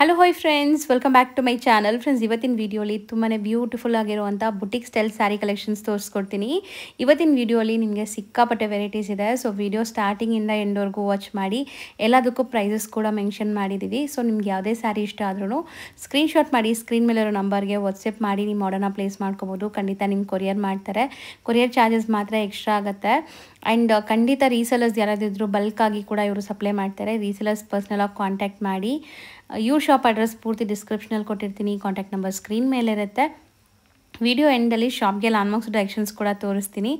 Hello hi friends, welcome back to my channel. Friends, ಇವತ್ತಿನ ವಿಡಿಯೋಲಿ ತುಂಬಾ ಬ್ಯೂಟಿಫುಲ್ ಆಗಿರುವಂಥ ಬುಟಿಕ್ ಸ್ಟೈಲ್ ಸ್ಯಾರಿ ಕಲೆಕ್ಷನ್ಸ್ ತೋರಿಸ್ಕೊಡ್ತೀನಿ. ಇವತ್ತಿನ ವಿಡಿಯೋಲಿ ನಿಮಗೆ ಸಿಕ್ಕಾಪಟ್ಟೆ ವೆರೈಟೀಸ್ ಇದೆ. ಸೊ ವಿಡಿಯೋ ಸ್ಟಾರ್ಟಿಂಗಿಂದ ಎಂಡ್ವರೆಗೂ ವಾಚ್ ಮಾಡಿ. ಎಲ್ಲದಕ್ಕೂ ಪ್ರೈಸಸ್ ಕೂಡ ಮೆನ್ಷನ್ ಮಾಡಿದ್ದೀವಿ. ಸೊ ನಿಮ್ಗೆ ಯಾವುದೇ ಸ್ಯಾರಿ ಇಷ್ಟ ಆದ್ರೂ ಸ್ಕ್ರೀನ್ಶಾಟ್ ಮಾಡಿ ಸ್ಕ್ರೀನ್ ಮೇಲಿರೋ ನಂಬರ್ಗೆ ವಾಟ್ಸಪ್ ಮಾಡಿ ನಿಮ್ಮ ಆರ್ಡರ್ನ ಪ್ಲೇಸ್ ಮಾಡ್ಕೋಬೋದು. ಖಂಡಿತ ನಿಮ್ಗೆ ಕೊರಿಯರ್ ಮಾಡ್ತಾರೆ. ಕೊರಿಯರ್ ಚಾರ್ಜಸ್ ಮಾತ್ರ ಎಕ್ಸ್ಟ್ರಾ ಆಗುತ್ತೆ. ಆ್ಯಂಡ್ ಖಂಡಿತ ರೀಸೆಲರ್ಸ್ ಯಾರಾದಿದ್ರು ಬಲ್ಕಾಗಿ ಕೂಡ ಇವರು ಸಪ್ಲೈ ಮಾಡ್ತಾರೆ. ರೀಸೆಲರ್ಸ್ ಪರ್ಸ್ನಲಾಗಿ ಕಾಂಟ್ಯಾಕ್ಟ್ ಮಾಡಿ. ಇವ್ರ ಶಾಪ್ ಅಡ್ರೆಸ್ ಪೂರ್ತಿ ಡಿಸ್ಕ್ರಿಪ್ಷನಲ್ಲಿ ಕೊಟ್ಟಿರ್ತೀನಿ. ಕಾಂಟ್ಯಾಕ್ಟ್ ನಂಬರ್ ಸ್ಕ್ರೀನ್ ಮೇಲೆ ಇರುತ್ತೆ. ವಿಡಿಯೋ ಎಂಡಲ್ಲಿ ಶಾಪ್ಗೆ ಲ್ಯಾಂಡ್ಮಾರ್ಕ್ಸ್ ಡೈರೆಕ್ಷನ್ಸ್ ಕೂಡ ತೋರಿಸ್ತೀನಿ.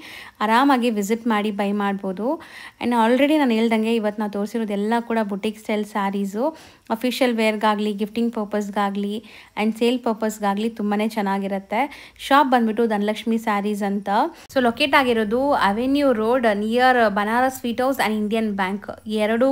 ಆರಾಮಾಗಿ ವಿಸಿಟ್ ಮಾಡಿ ಬೈ ಮಾಡ್ಬೋದು. ಆ್ಯಂಡ್ ಆಲ್ರೆಡಿ ನಾನು ಹೇಳ್ದಂಗೆ ಇವತ್ತು ನಾವು ತೋರಿಸಿರೋದೆಲ್ಲ ಕೂಡ ಬುಟಿಕ್ ಸ್ಟೈಲ್ ಸ್ಯಾರೀಸು. ಅಫಿಷಿಯಲ್ ವೇರ್ಗಾಗಲಿ, ಗಿಫ್ಟಿಂಗ್ ಪರ್ಪಸ್ಗಾಗಲಿ ಆ್ಯಂಡ್ ಸೇಲ್ ಪರ್ಪಸ್ಗಾಗಲಿ ತುಂಬಾ ಚೆನ್ನಾಗಿರುತ್ತೆ. ಶಾಪ್ ಬಂದುಬಿಟ್ಟು ಧನಲಕ್ಷ್ಮಿ ಸ್ಯಾರೀಸ್ ಅಂತ. ಸೊ ಲೊಕೇಟ್ ಆಗಿರೋದು avenue road near Banaras sweet house and Indian bank. ಎರಡೂ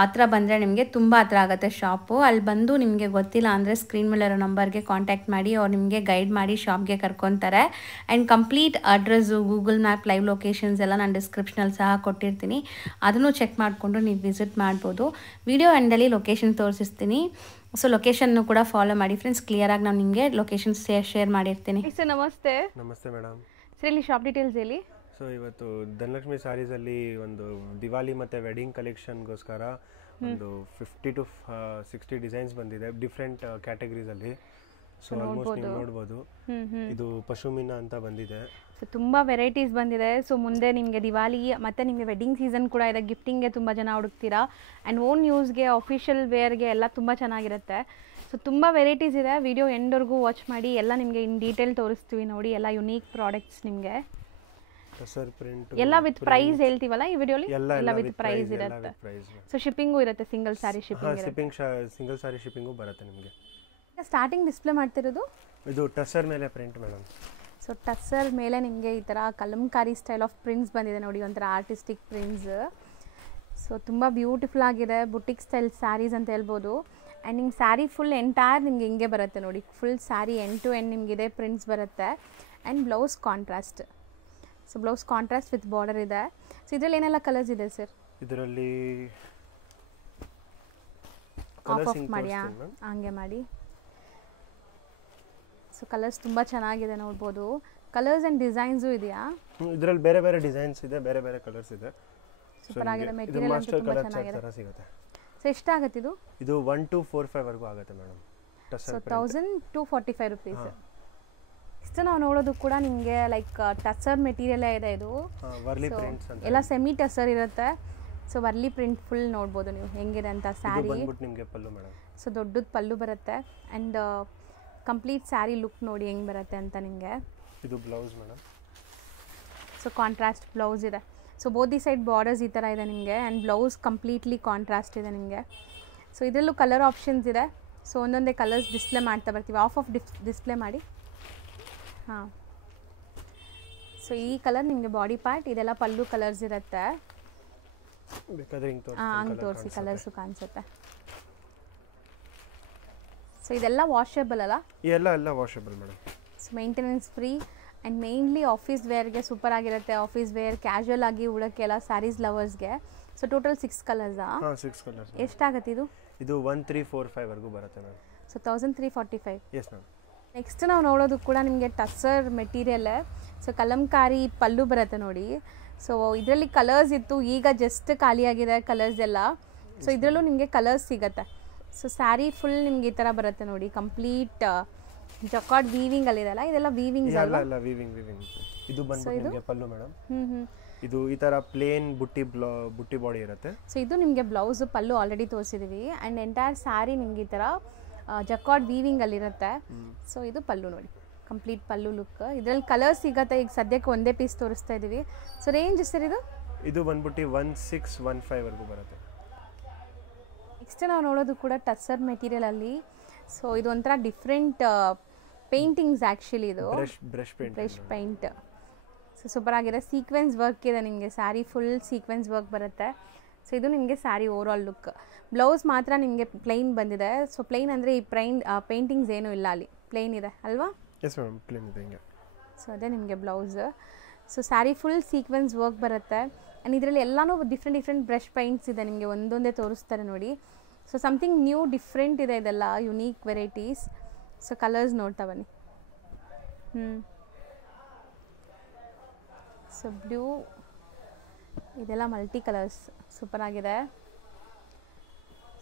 ಹತ್ರ ಬಂದರೆ ನಿಮಗೆ ತುಂಬ ಹತ್ರ ಆಗುತ್ತೆ ಶಾಪು. ಅಲ್ಲಿ ಬಂದು ನಿಮಗೆ ಗೊತ್ತಿಲ್ಲ ಅಂದರೆ ಸ್ಕ್ರೀನ್ ಮೇಲೆ ಇರೋ ನಂಬರ್ಗೆ ಕಾಂಟ್ಯಾಕ್ಟ್ ಮಾಡಿ. ಅವ್ರು ನಿಮಗೆ ಗೈಡ್ ಮಾಡಿ ಶಾಪ್ಗೆ ಕರ್ಕೊತಾರೆ. And complete address, Google map, live locations ಎಲ್ಲ ನಾನು ಡಿಸ್ಕ್ರಿಪ್ಷನಲ್ಲಿ ಸಹ ಕೊಟ್ಟಿರ್ತೀನಿ. ಅದನ್ನು ಚೆಕ್ ಮಾಡಿಕೊಂಡು ನೀವು ವಿಸಿಟ್ ಮಾಡ್ಬೋದು. ವಿಡಿಯೋ ಎಂಡಲ್ಲಿ ಲೊಕೇಶನ್ ತೋರಿಸ್ತೀನಿ. ಸೊ ಲೊಕೇಶನ್ನು ಕೂಡ ಫಾಲೋ ಮಾಡಿ ಫ್ರೆಂಡ್ಸ್. ಕ್ಲಿಯರಾಗಿ ನಾನು ನಿಮಗೆ ಲೊಕೇಶನ್ ಶೇರ್ ಮಾಡಿರ್ತೀನಿ. ಸರ್ ನಮಸ್ತೆ. ನಮಸ್ತೆ ಮೇಡಮ್. ಸರ್ ಇಲ್ಲಿ ಶಾಪ್ ಡೀಟೇಲ್ಸ್ ಹೇಳಿ. ಸೊ ಇವತ್ತು ಧನಲಕ್ಷ್ಮಿ ಸ್ಯಾರೀಸಲ್ಲಿ ಒಂದು ದಿವಾಲಿ ಮತ್ತು ವೆಡ್ಡಿಂಗ್ ಕಲೆಕ್ಷನ್ಗೋಸ್ಕರ ಒಂದು 50 to 60 ಡಿಸೈನ್ಸ್ ಬಂದಿದೆ ಡಿಫ್ರೆಂಟ್ ಕ್ಯಾಟಗರೀಸಲ್ಲಿ. ಸೊ ಆಲ್ಮೋಸ್ಟ್ ನೀವು ನೋಡ್ಬೋದು. ಇದು ಪಶುಮಿನ ಅಂತ ಬಂದಿದೆ. ಸೊ ತುಂಬ ವೆರೈಟೀಸ್ ಬಂದಿದೆ. ಸೊ ಮುಂದೆ ನಿಮಗೆ ದಿವಾಲಿ ಮತ್ತು ನಿಮಗೆ ವೆಡ್ಡಿಂಗ್ ಸೀಸನ್ ಕೂಡ ಇದೆ. ಗಿಫ್ಟಿಂಗ್ಗೆ ತುಂಬ ಜನ ಹುಡುಕ್ತೀರಾ. ಆ್ಯಂಡ್ ಓನ್ ಯೂಸ್ಗೆ, ಆಫಿಷಿಯಲ್ ವೇರ್ಗೆ ಎಲ್ಲ ತುಂಬ ಚೆನ್ನಾಗಿರುತ್ತೆ. ಸೊ ತುಂಬ ವೆರೈಟೀಸ್ ಇದೆ. ವಿಡಿಯೋ ಎಂಡ್ವರೆಗೂ ವಾಚ್ ಮಾಡಿ. ಎಲ್ಲ ನಿಮಗೆ ಇನ್ ಡೀಟೇಲ್ ತೋರಿಸ್ತೀವಿ ನೋಡಿ. ಎಲ್ಲ ಯುನೀಕ್ ಪ್ರಾಡಕ್ಟ್ಸ್ ನಿಮಗೆ ಎಲ್ಲ ವಿತ್ ಪ್ರೈಸ್ ಹೇಳ್ತೀವಲ್ಲ ಈ ವಿಡಿಯೋಲಿ. ಎಲ್ಲ ವಿತ್ ಪ್ರೈಸ್ ಇರುತ್ತೆ. ಸೊ ಶಿಪ್ಪಿಂಗು ಇರುತ್ತೆ. Single sari single sari shipping ಬರುತ್ತೆ ನಿಮಗೆ. ಸ್ಟಾರ್ಟಿಂಗ್ ಡಿಸ್ಪ್ಲೇ ಮಾಡ್ತಿರೋದು ಇದು ಟಸರ್ ಮೇಲೆ ಪ್ರಿಂಟ್ ಮೇಡಮ್. ಸೊ ಟಸರ್ ಮೇಲೆ ನಿಮಗೆ ಈ ಥರ ಕಲಂಕಾರಿ ಸ್ಟೈಲ್ ಆಫ್ ಪ್ರಿಂಟ್ಸ್ ಬಂದಿದೆ ನೋಡಿ. ಒಂಥರ ಆರ್ಟಿಸ್ಟಿಕ್ ಪ್ರಿಂಟ್ಸ್. ಸೊ ತುಂಬ ಬ್ಯೂಟಿಫುಲ್ ಆಗಿದೆ. ಬುಟಿಕ್ ಸ್ಟೈಲ್ ಸ್ಯಾರೀಸ್ ಅಂತ ಹೇಳ್ಬೋದು. ಆ್ಯಂಡ್ ನಿಮ್ಗೆ ಸ್ಯಾರಿ ಫುಲ್ ಎಂಟೈರ್ ನಿಮಗೆ ಹಿಂಗೆ ಬರುತ್ತೆ ನೋಡಿ. Full sari end to end ನಿಮಗಿದೆ ಪ್ರಿಂಟ್ಸ್ ಬರುತ್ತೆ. And blouse contrast. So blouse contrast with border ಇದೆ. ಸೊ ಇದರಲ್ಲಿ ಏನೆಲ್ಲ ಕಲರ್ಸ್ ಇದೆ ಸರ್? ಇದರಲ್ಲಿ ಆಫ್ ಮಾಡಿಯಾ? ಹಂಗೆ ಮಾಡಿ. ಸೊ ಕಲರ್ಸ್ ತುಂಬ ಚೆನ್ನಾಗಿದೆ ನೋಡ್ಬೋದು. ಕಲರ್ಸ್ ಆ್ಯಂಡ್ ಡಿಸೈನ್ಸು ಇದೆಯಾ? ಇದರಲ್ಲಿ ಬೇರೆ ಬೇರೆ ಡಿಸೈನ್ಸ್ ಇದೆ, ಬೇರೆ ಬೇರೆ ಕಲರ್ಸ್ ಇದೆ. ಸೂಪರ್ ಆಗಿದೆ. ಮೆಟೀರಿಯಲ್ ಅಂತೂ ತುಂಬ ಚೆನ್ನಾಗಿದೆ. ಸೊ ಎಷ್ಟಾಗುತ್ತೆ ಇದು? ಇದು 1245 ವರೆಗೂ ಆಗುತ್ತೆ ಮೇಡಮ್. So 1245 rupees. ಇಷ್ಟು ನಾವು ನೋಡೋದು ಕೂಡ ನಿಮಗೆ ಲೈಕ್ ಟಸರ್ ಮೆಟೀರಿಯಲೇ ಇದೆ. ಇದು ಎಲ್ಲ ಸೆಮಿ ಟಸರ್ ಇರುತ್ತೆ. ಸೊ ವರ್ಲಿ ಪ್ರಿಂಟ್ ಫುಲ್ ನೋಡ್ಬೋದು ನೀವು ಹೆಂಗಿದೆ ಅಂತ. ಸ್ಯಾರಿ ಸೊ ದೊಡ್ಡದು ಪಲ್ಲು ಬರುತ್ತೆ. ಆ್ಯಂಡ್ ಕಂಪ್ಲೀಟ್ ಸ್ಯಾರಿ ಲುಕ್ ನೋಡಿ ಹೆಂಗೆ ಬರುತ್ತೆ ಅಂತ ನಿಮಗೆ. ಇದು blouse madam. So contrast blouse ಇದೆ. ಸೊ ಬೋದಿ ಸೈಡ್ ಬಾರ್ಡರ್ಸ್ ಈ ಥರ ಇದೆ ನಿಮಗೆ. ಆ್ಯಂಡ್ ಬ್ಲೌಸ್ ಕಂಪ್ಲೀಟ್ಲಿ ಕಾಂಟ್ರಾಸ್ಟ್ ಇದೆ ನಿಮಗೆ. ಸೊ ಇದರಲ್ಲೂ ಕಲರ್ ಆಪ್ಷನ್ಸ್ ಇದೆ. ಸೊ ಒಂದೊಂದೇ ಕಲರ್ಸ್ ಡಿಸ್ಪ್ಲೇ ಮಾಡ್ತಾ ಬರ್ತೀವಿ. ಆಫ್ ಡಿಸ್ಪ್ಲೇ ಮಾಡಿ. ಹಾಂ. ಸೊ ಈ ಕಲರ್ ನಿಮಗೆ ಬಾಡಿ ಪಾರ್ಟ್. ಇದೆಲ್ಲ ಪಲ್ಲು ಕಲರ್ಸ್ ಇರುತ್ತೆ. ಹಂಗೆ ತೋರಿಸಿ, ಕಲರ್ಸು ಕಾಣಿಸುತ್ತೆ. ಸೊ ಇದೆಲ್ಲ ವಾಷೇಬಲ್ ಅಲ್ಲ? ಎಲ್ಲ washable madam. So maintenance free. And mainly office ವೇರ್ಗೆ ಸೂಪರ್ ಆಗಿರುತ್ತೆ. ಆಫೀಸ್ ವೇರ್, ಕ್ಯಾಶುವಲ್ ಆಗಿ ಉಡೋಕ್ಕೆಲ್ಲ ಸ್ಯಾರೀಸ್ ಲವರ್ಸ್ಗೆ. ಸೊ ಟೋಟಲ್ 6 ಕಲರ್ಸಾ? ಹಾಂ, 6 ಕಲರ್ಸ್. ಎಷ್ಟಾಗುತ್ತೆ ಇದು? ಇದು 1345 ವರೆಗೂ ಬರುತ್ತೆ ma'am. So 1345. Yes ma'am. Next ನಾವು ನೋಡೋದು ಕೂಡ ನಿಮಗೆ ಟಸರ್ ಮೆಟೀರಿಯಲ್. ಸೊ ಕಲಂಕಾರಿ ಪಲ್ಲು ಬರುತ್ತೆ ನೋಡಿ. ಸೊ ಇದರಲ್ಲಿ ಕಲರ್ಸ್ ಇತ್ತು, ಈಗ ಜಸ್ಟ್ ಖಾಲಿಯಾಗಿದೆ ಕಲರ್ಸ್ ಎಲ್ಲ. ಸೊ ಇದರಲ್ಲೂ ನಿಮಗೆ ಕಲರ್ಸ್ ಸಿಗುತ್ತೆ. ಸೊ ಸ್ಯಾರಿ ಫುಲ್ ನಿಮ್ಗೆ ಈ ಥರ ಬರುತ್ತೆ ನೋಡಿ. ಕಂಪ್ಲೀಟ್ ಜಕಾರ್ಡ್ ವೀವಿಂಗ್ ಅಲ್ಲಿ ಇದೆಲ್ಲ. ಇದೆಲ್ಲ ವೀವಿಂಗ್ಸ್ ಅಲ್ಲ? ಅಲ್ಲ, ವೀವಿಂಗ್. ಇದು ಬಂದು ನಿಮಗೆ ಪಲ್ಲು ಮೇಡಮ್. ಇದು ಈ ತರ ಪ್ಲೇನ್ ಬುಟ್ಟಿ ಬಾಡಿ ಇರುತ್ತೆ. ಸೊ ಇದು ನಿಮಗೆ ಬ್ಲೌಸ್, ಪಲ್ಲು ಆಲ್ರೆಡಿ ತೋರಿಸಿದೀವಿ. ಆ್ಯಂಡ್ ಎಂಟೈರ್ ಸ್ಯಾರಿ ನಿಮ್ಗೆ ಈ ಥರ ಜಕಾರ್ಡ್ ವೀವಿಂಗ್ ಅಲ್ಲಿ ಇರುತ್ತೆ. ಸೊ ಇದು ಪಲ್ಲು ನೋಡಿ, ಕಂಪ್ಲೀಟ್ ಪಲ್ಲು ಲುಕ್. ಇದರಲ್ಲಿ ಕಲರ್ಸ್ ಸಿಗುತ್ತೆ. ಈಗ ಸದ್ಯಕ್ಕೆ ಒಂದೇ ಪೀಸ್ ತೋರಿಸ್ತಾ ಇದ್ದೀವಿ. ಸೊ ರೇಂಜ್ ಸರ್ ಇದು ಬಂದ್ಬಿಟ್ಟು 1615 ವರೆಗೂ ಬರುತ್ತೆ. ನೆಕ್ಸ್ಟ್ ನಾವು ನೋಡೋದು ಕೂಡ ಟಸರ್ ಮೆಟೀರಿಯಲಲ್ಲಿ. ಸೊ ಇದು ಒಂಥರ ಡಿಫ್ರೆಂಟ್ ಪೇಂಟಿಂಗ್ಸ್ ಆ್ಯಕ್ಚುಲಿ. ಇದು ಬ್ರಷ್ ಪೇಂಟ್. ಸೊ ಸೂಪರ್ ಆಗಿದೆ. ಸೀಕ್ವೆನ್ಸ್ ವರ್ಕ್ ಇದೆ ನಿಮಗೆ. ಸ್ಯಾರಿ ಫುಲ್ ಸೀಕ್ವೆನ್ಸ್ ವರ್ಕ್ ಬರುತ್ತೆ. ಸೊ ಇದು ನಿಮಗೆ sari over all look. Blouse ಮಾತ್ರ ನಿಮಗೆ ಪ್ಲೈನ್ ಬಂದಿದೆ. ಸೊ ಪ್ಲೈನ್ ಅಂದರೆ ಈ ಪೇಂಟಿಂಗ್ಸ್ ಏನೂ ಇಲ್ಲ, ಅಲ್ಲಿ ಪ್ಲೈನ್ ಇದೆ ಅಲ್ವಾ? ಎಸ್ ಮ್ಯಾಮ್, ಪ್ಲೈನ್ ಇದೆ ಹಿಂಗೆ. ಸೊ ಅದೇ ನಿಮಗೆ blouse. So sari full sequence work ಬರುತ್ತೆ. ಆ್ಯಂಡ್ ಇದರಲ್ಲಿ ಎಲ್ಲನೂ ಡಿಫ್ರೆಂಟ್ ಬ್ರಷ್ ಪೈಂಟ್ಸ್ ಇದೆ ನಿಮಗೆ. ಒಂದೊಂದೇ ತೋರಿಸ್ತಾರೆ ನೋಡಿ. ಸೊ ಸಮಥಿಂಗ್ ನ್ಯೂ ಡಿಫ್ರೆಂಟ್ ಇದೆ ಇದೆಲ್ಲ ಯುನೀಕ್ ವೆರೈಟೀಸ್. ಸೊ ಕಲರ್ಸ್ ನೋಡ್ತಾ ಬನ್ನಿ. ಸೊ ಬ್ಲೂ, ಇದೆಲ್ಲ ಮಲ್ಟಿ ಕಲರ್ಸ್ ಸೂಪರ್ ಆಗಿದೆ.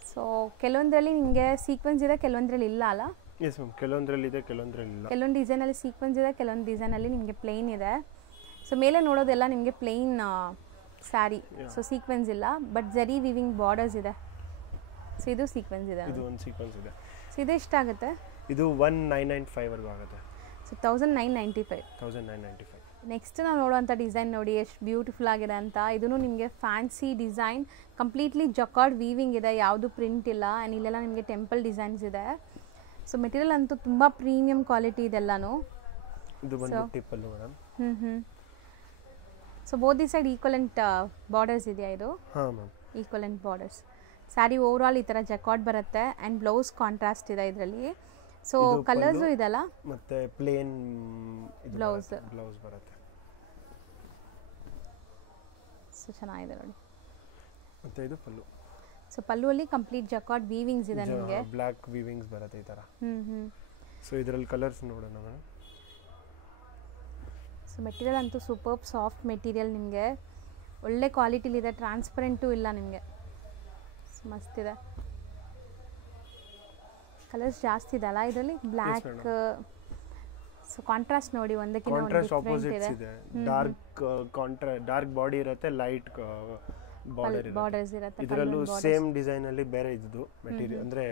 ಸೊ ಕೆಲವೊಂದರಲ್ಲಿ ನಿಮಗೆ ಸೀಕ್ವೆನ್ಸ್ ಇದೆ, ಕೆಲವೊಂದರಲ್ಲಿ ಇಲ್ಲ ಅಲ್ಲ? ಎಸ್ ಮ್ಯಾಮ್, ಕೆಲವೊಂದರಲ್ಲಿ ಇದೆ, ಕೆಲವೊಂದರಲ್ಲಿ ಇಲ್ಲ. ಕೆಲವೊಂದು ಡಿಸೈನಲ್ಲಿ ಸೀಕ್ವೆನ್ಸ್ ಇದೆ, ಕೆಲವೊಂದು ಡಿಸೈನಲ್ಲಿ ನಿಮಗೆ ಪ್ಲೇನ್ ಇದೆ. ಸೊ ಮೇಲೆ ನೋಡೋದೆಲ್ಲ ನಿಮಗೆ ಪ್ಲೇನ್ ಸ್ಯಾರಿ, ಸೊ ಸೀಕ್ವೆನ್ಸ್ ಇಲ್ಲ, ಬಟ್ ಜರಿ ವಿವಿಂಗ್ ಬಾರ್ಡರ್ಸ್ ಇದೆ. ಸೊ ಇದು ಸೀಕ್ವೆನ್ಸ್ ಇದೆ, ಇದು ಒಂದು ಸೀಕ್ವೆನ್ಸ್ ಇದೆ. ಸೊ ಇದು ಎಷ್ಟಾಗುತ್ತೆ? ಇದು 1995 ವರೆಗೂ ಆಗುತ್ತೆ. ಸೊ 1995. 1995. ನೆಕ್ಸ್ಟ್ ನಾವು ನೋಡುವಂಥ ಡಿಸೈನ್ ನೋಡಿ ಎಷ್ಟು ಬ್ಯೂಟಿಫುಲ್ ಆಗಿದೆ ಅಂತ. ಇದೂ ನಿಮಗೆ fancy design, completely jacquard weaving ಇದೆ, ಯಾವುದು ಪ್ರಿಂಟ್ ಇಲ್ಲ. ಆ್ಯಂಡ್ ಇಲ್ಲೆಲ್ಲ ನಿಮಗೆ ಟೆಂಪಲ್ ಡಿಸೈನ್ಸ್ ಇದೆ. ಸೊ ಮೆಟೀರಿಯಲ್ ಅಂತೂ ತುಂಬ ಪ್ರೀಮಿಯಂ ಕ್ವಾಲಿಟಿ ಇದೆಲ್ಲನೂ. ಇದು ಬಂದು pallu madam. So both the side equivalent borders ಇದೆಯಾ? ಇದು ಹಾಂ ma'am, equivalent borders. Sari over all ಈ ಥರ ಜಕಾರ್ಡ್ ಬರುತ್ತೆ ಆ್ಯಂಡ್ ಬ್ಲೌಸ್ ಕಾಂಟ್ರಾಸ್ಟ್ ಇದೆ ಇದರಲ್ಲಿ. ಸೊ ಕಲರ್ಸು ಇದೆಲ್ಲ, ಮತ್ತೆ ಪ್ಲೇನ್ ಬ್ಲೌಸ್ ಬರುತ್ತೆ. ಸೊ ಚೆನ್ನಾಗಿದೆ ನೋಡಿ. ಮತ್ತೆ ಇದು ಪಲ್ಲು. ಸೊ ಪಲ್ಲುವಲ್ಲಿ ಕಂಪ್ಲೀಟ್ ಜಕಾರ್ಡ್ ವೀವಿಂಗ್ಸ್ ಇದೆ ನಿಮಗೆ, ಬ್ಲ್ಯಾಕ್ ವೀವಿಂಗ್ಸ್ ಬರುತ್ತೆ ಈ ಥರ. ಸೊ ಇದರಲ್ಲಿ ಕಲರ್ಸ್ ನೋಡೋಣ ಮೇಡಮ್. ಸೊ ಮೆಟೀರಿಯಲ್ ಅಂತೂ ಸೂಪರ್ ಸಾಫ್ಟ್ ಮೆಟೀರಿಯಲ್, ನಿಮಗೆ ಒಳ್ಳೆ ಕ್ವಾಲಿಟಿಲಿದೆ, ಟ್ರಾನ್ಸ್ಪರೆಂಟು ಇಲ್ಲ ನಿಮಗೆ. ಸೊ ಮಸ್ತಿದೆ. ಕಲರ್ಸ್ ಜಾಸ್ತಿ ಇದೆ ಅಲ್ಲ ಇದರಲ್ಲಿ? ಬ್ಲ್ಯಾಕ್, ಸೊ ಕಾಂಟ್ರಾಸ್ಟ್ ನೋಡಿ, ಒಂದಕ್ಕಿಂತ ಒಂದು ಡಿಫರೆಂಟ್ ಇದೆ. ಡಾರ್ಕ್ ಬಾಡಿ ಇರುತ್ತೆ, ಲೈಟ್ ಬಾರ್ಡರ್ಸ್ ಇರುತ್ತೆ. ಇದರಲ್ಲೂ ಸೇಮ್ ಡಿಸೈನ್ ಅಲ್ಲಿ ಬೇರೆ ಇದ್ದು ಮೆಟೀರಿಯಲ್, ಅಂದ್ರೆ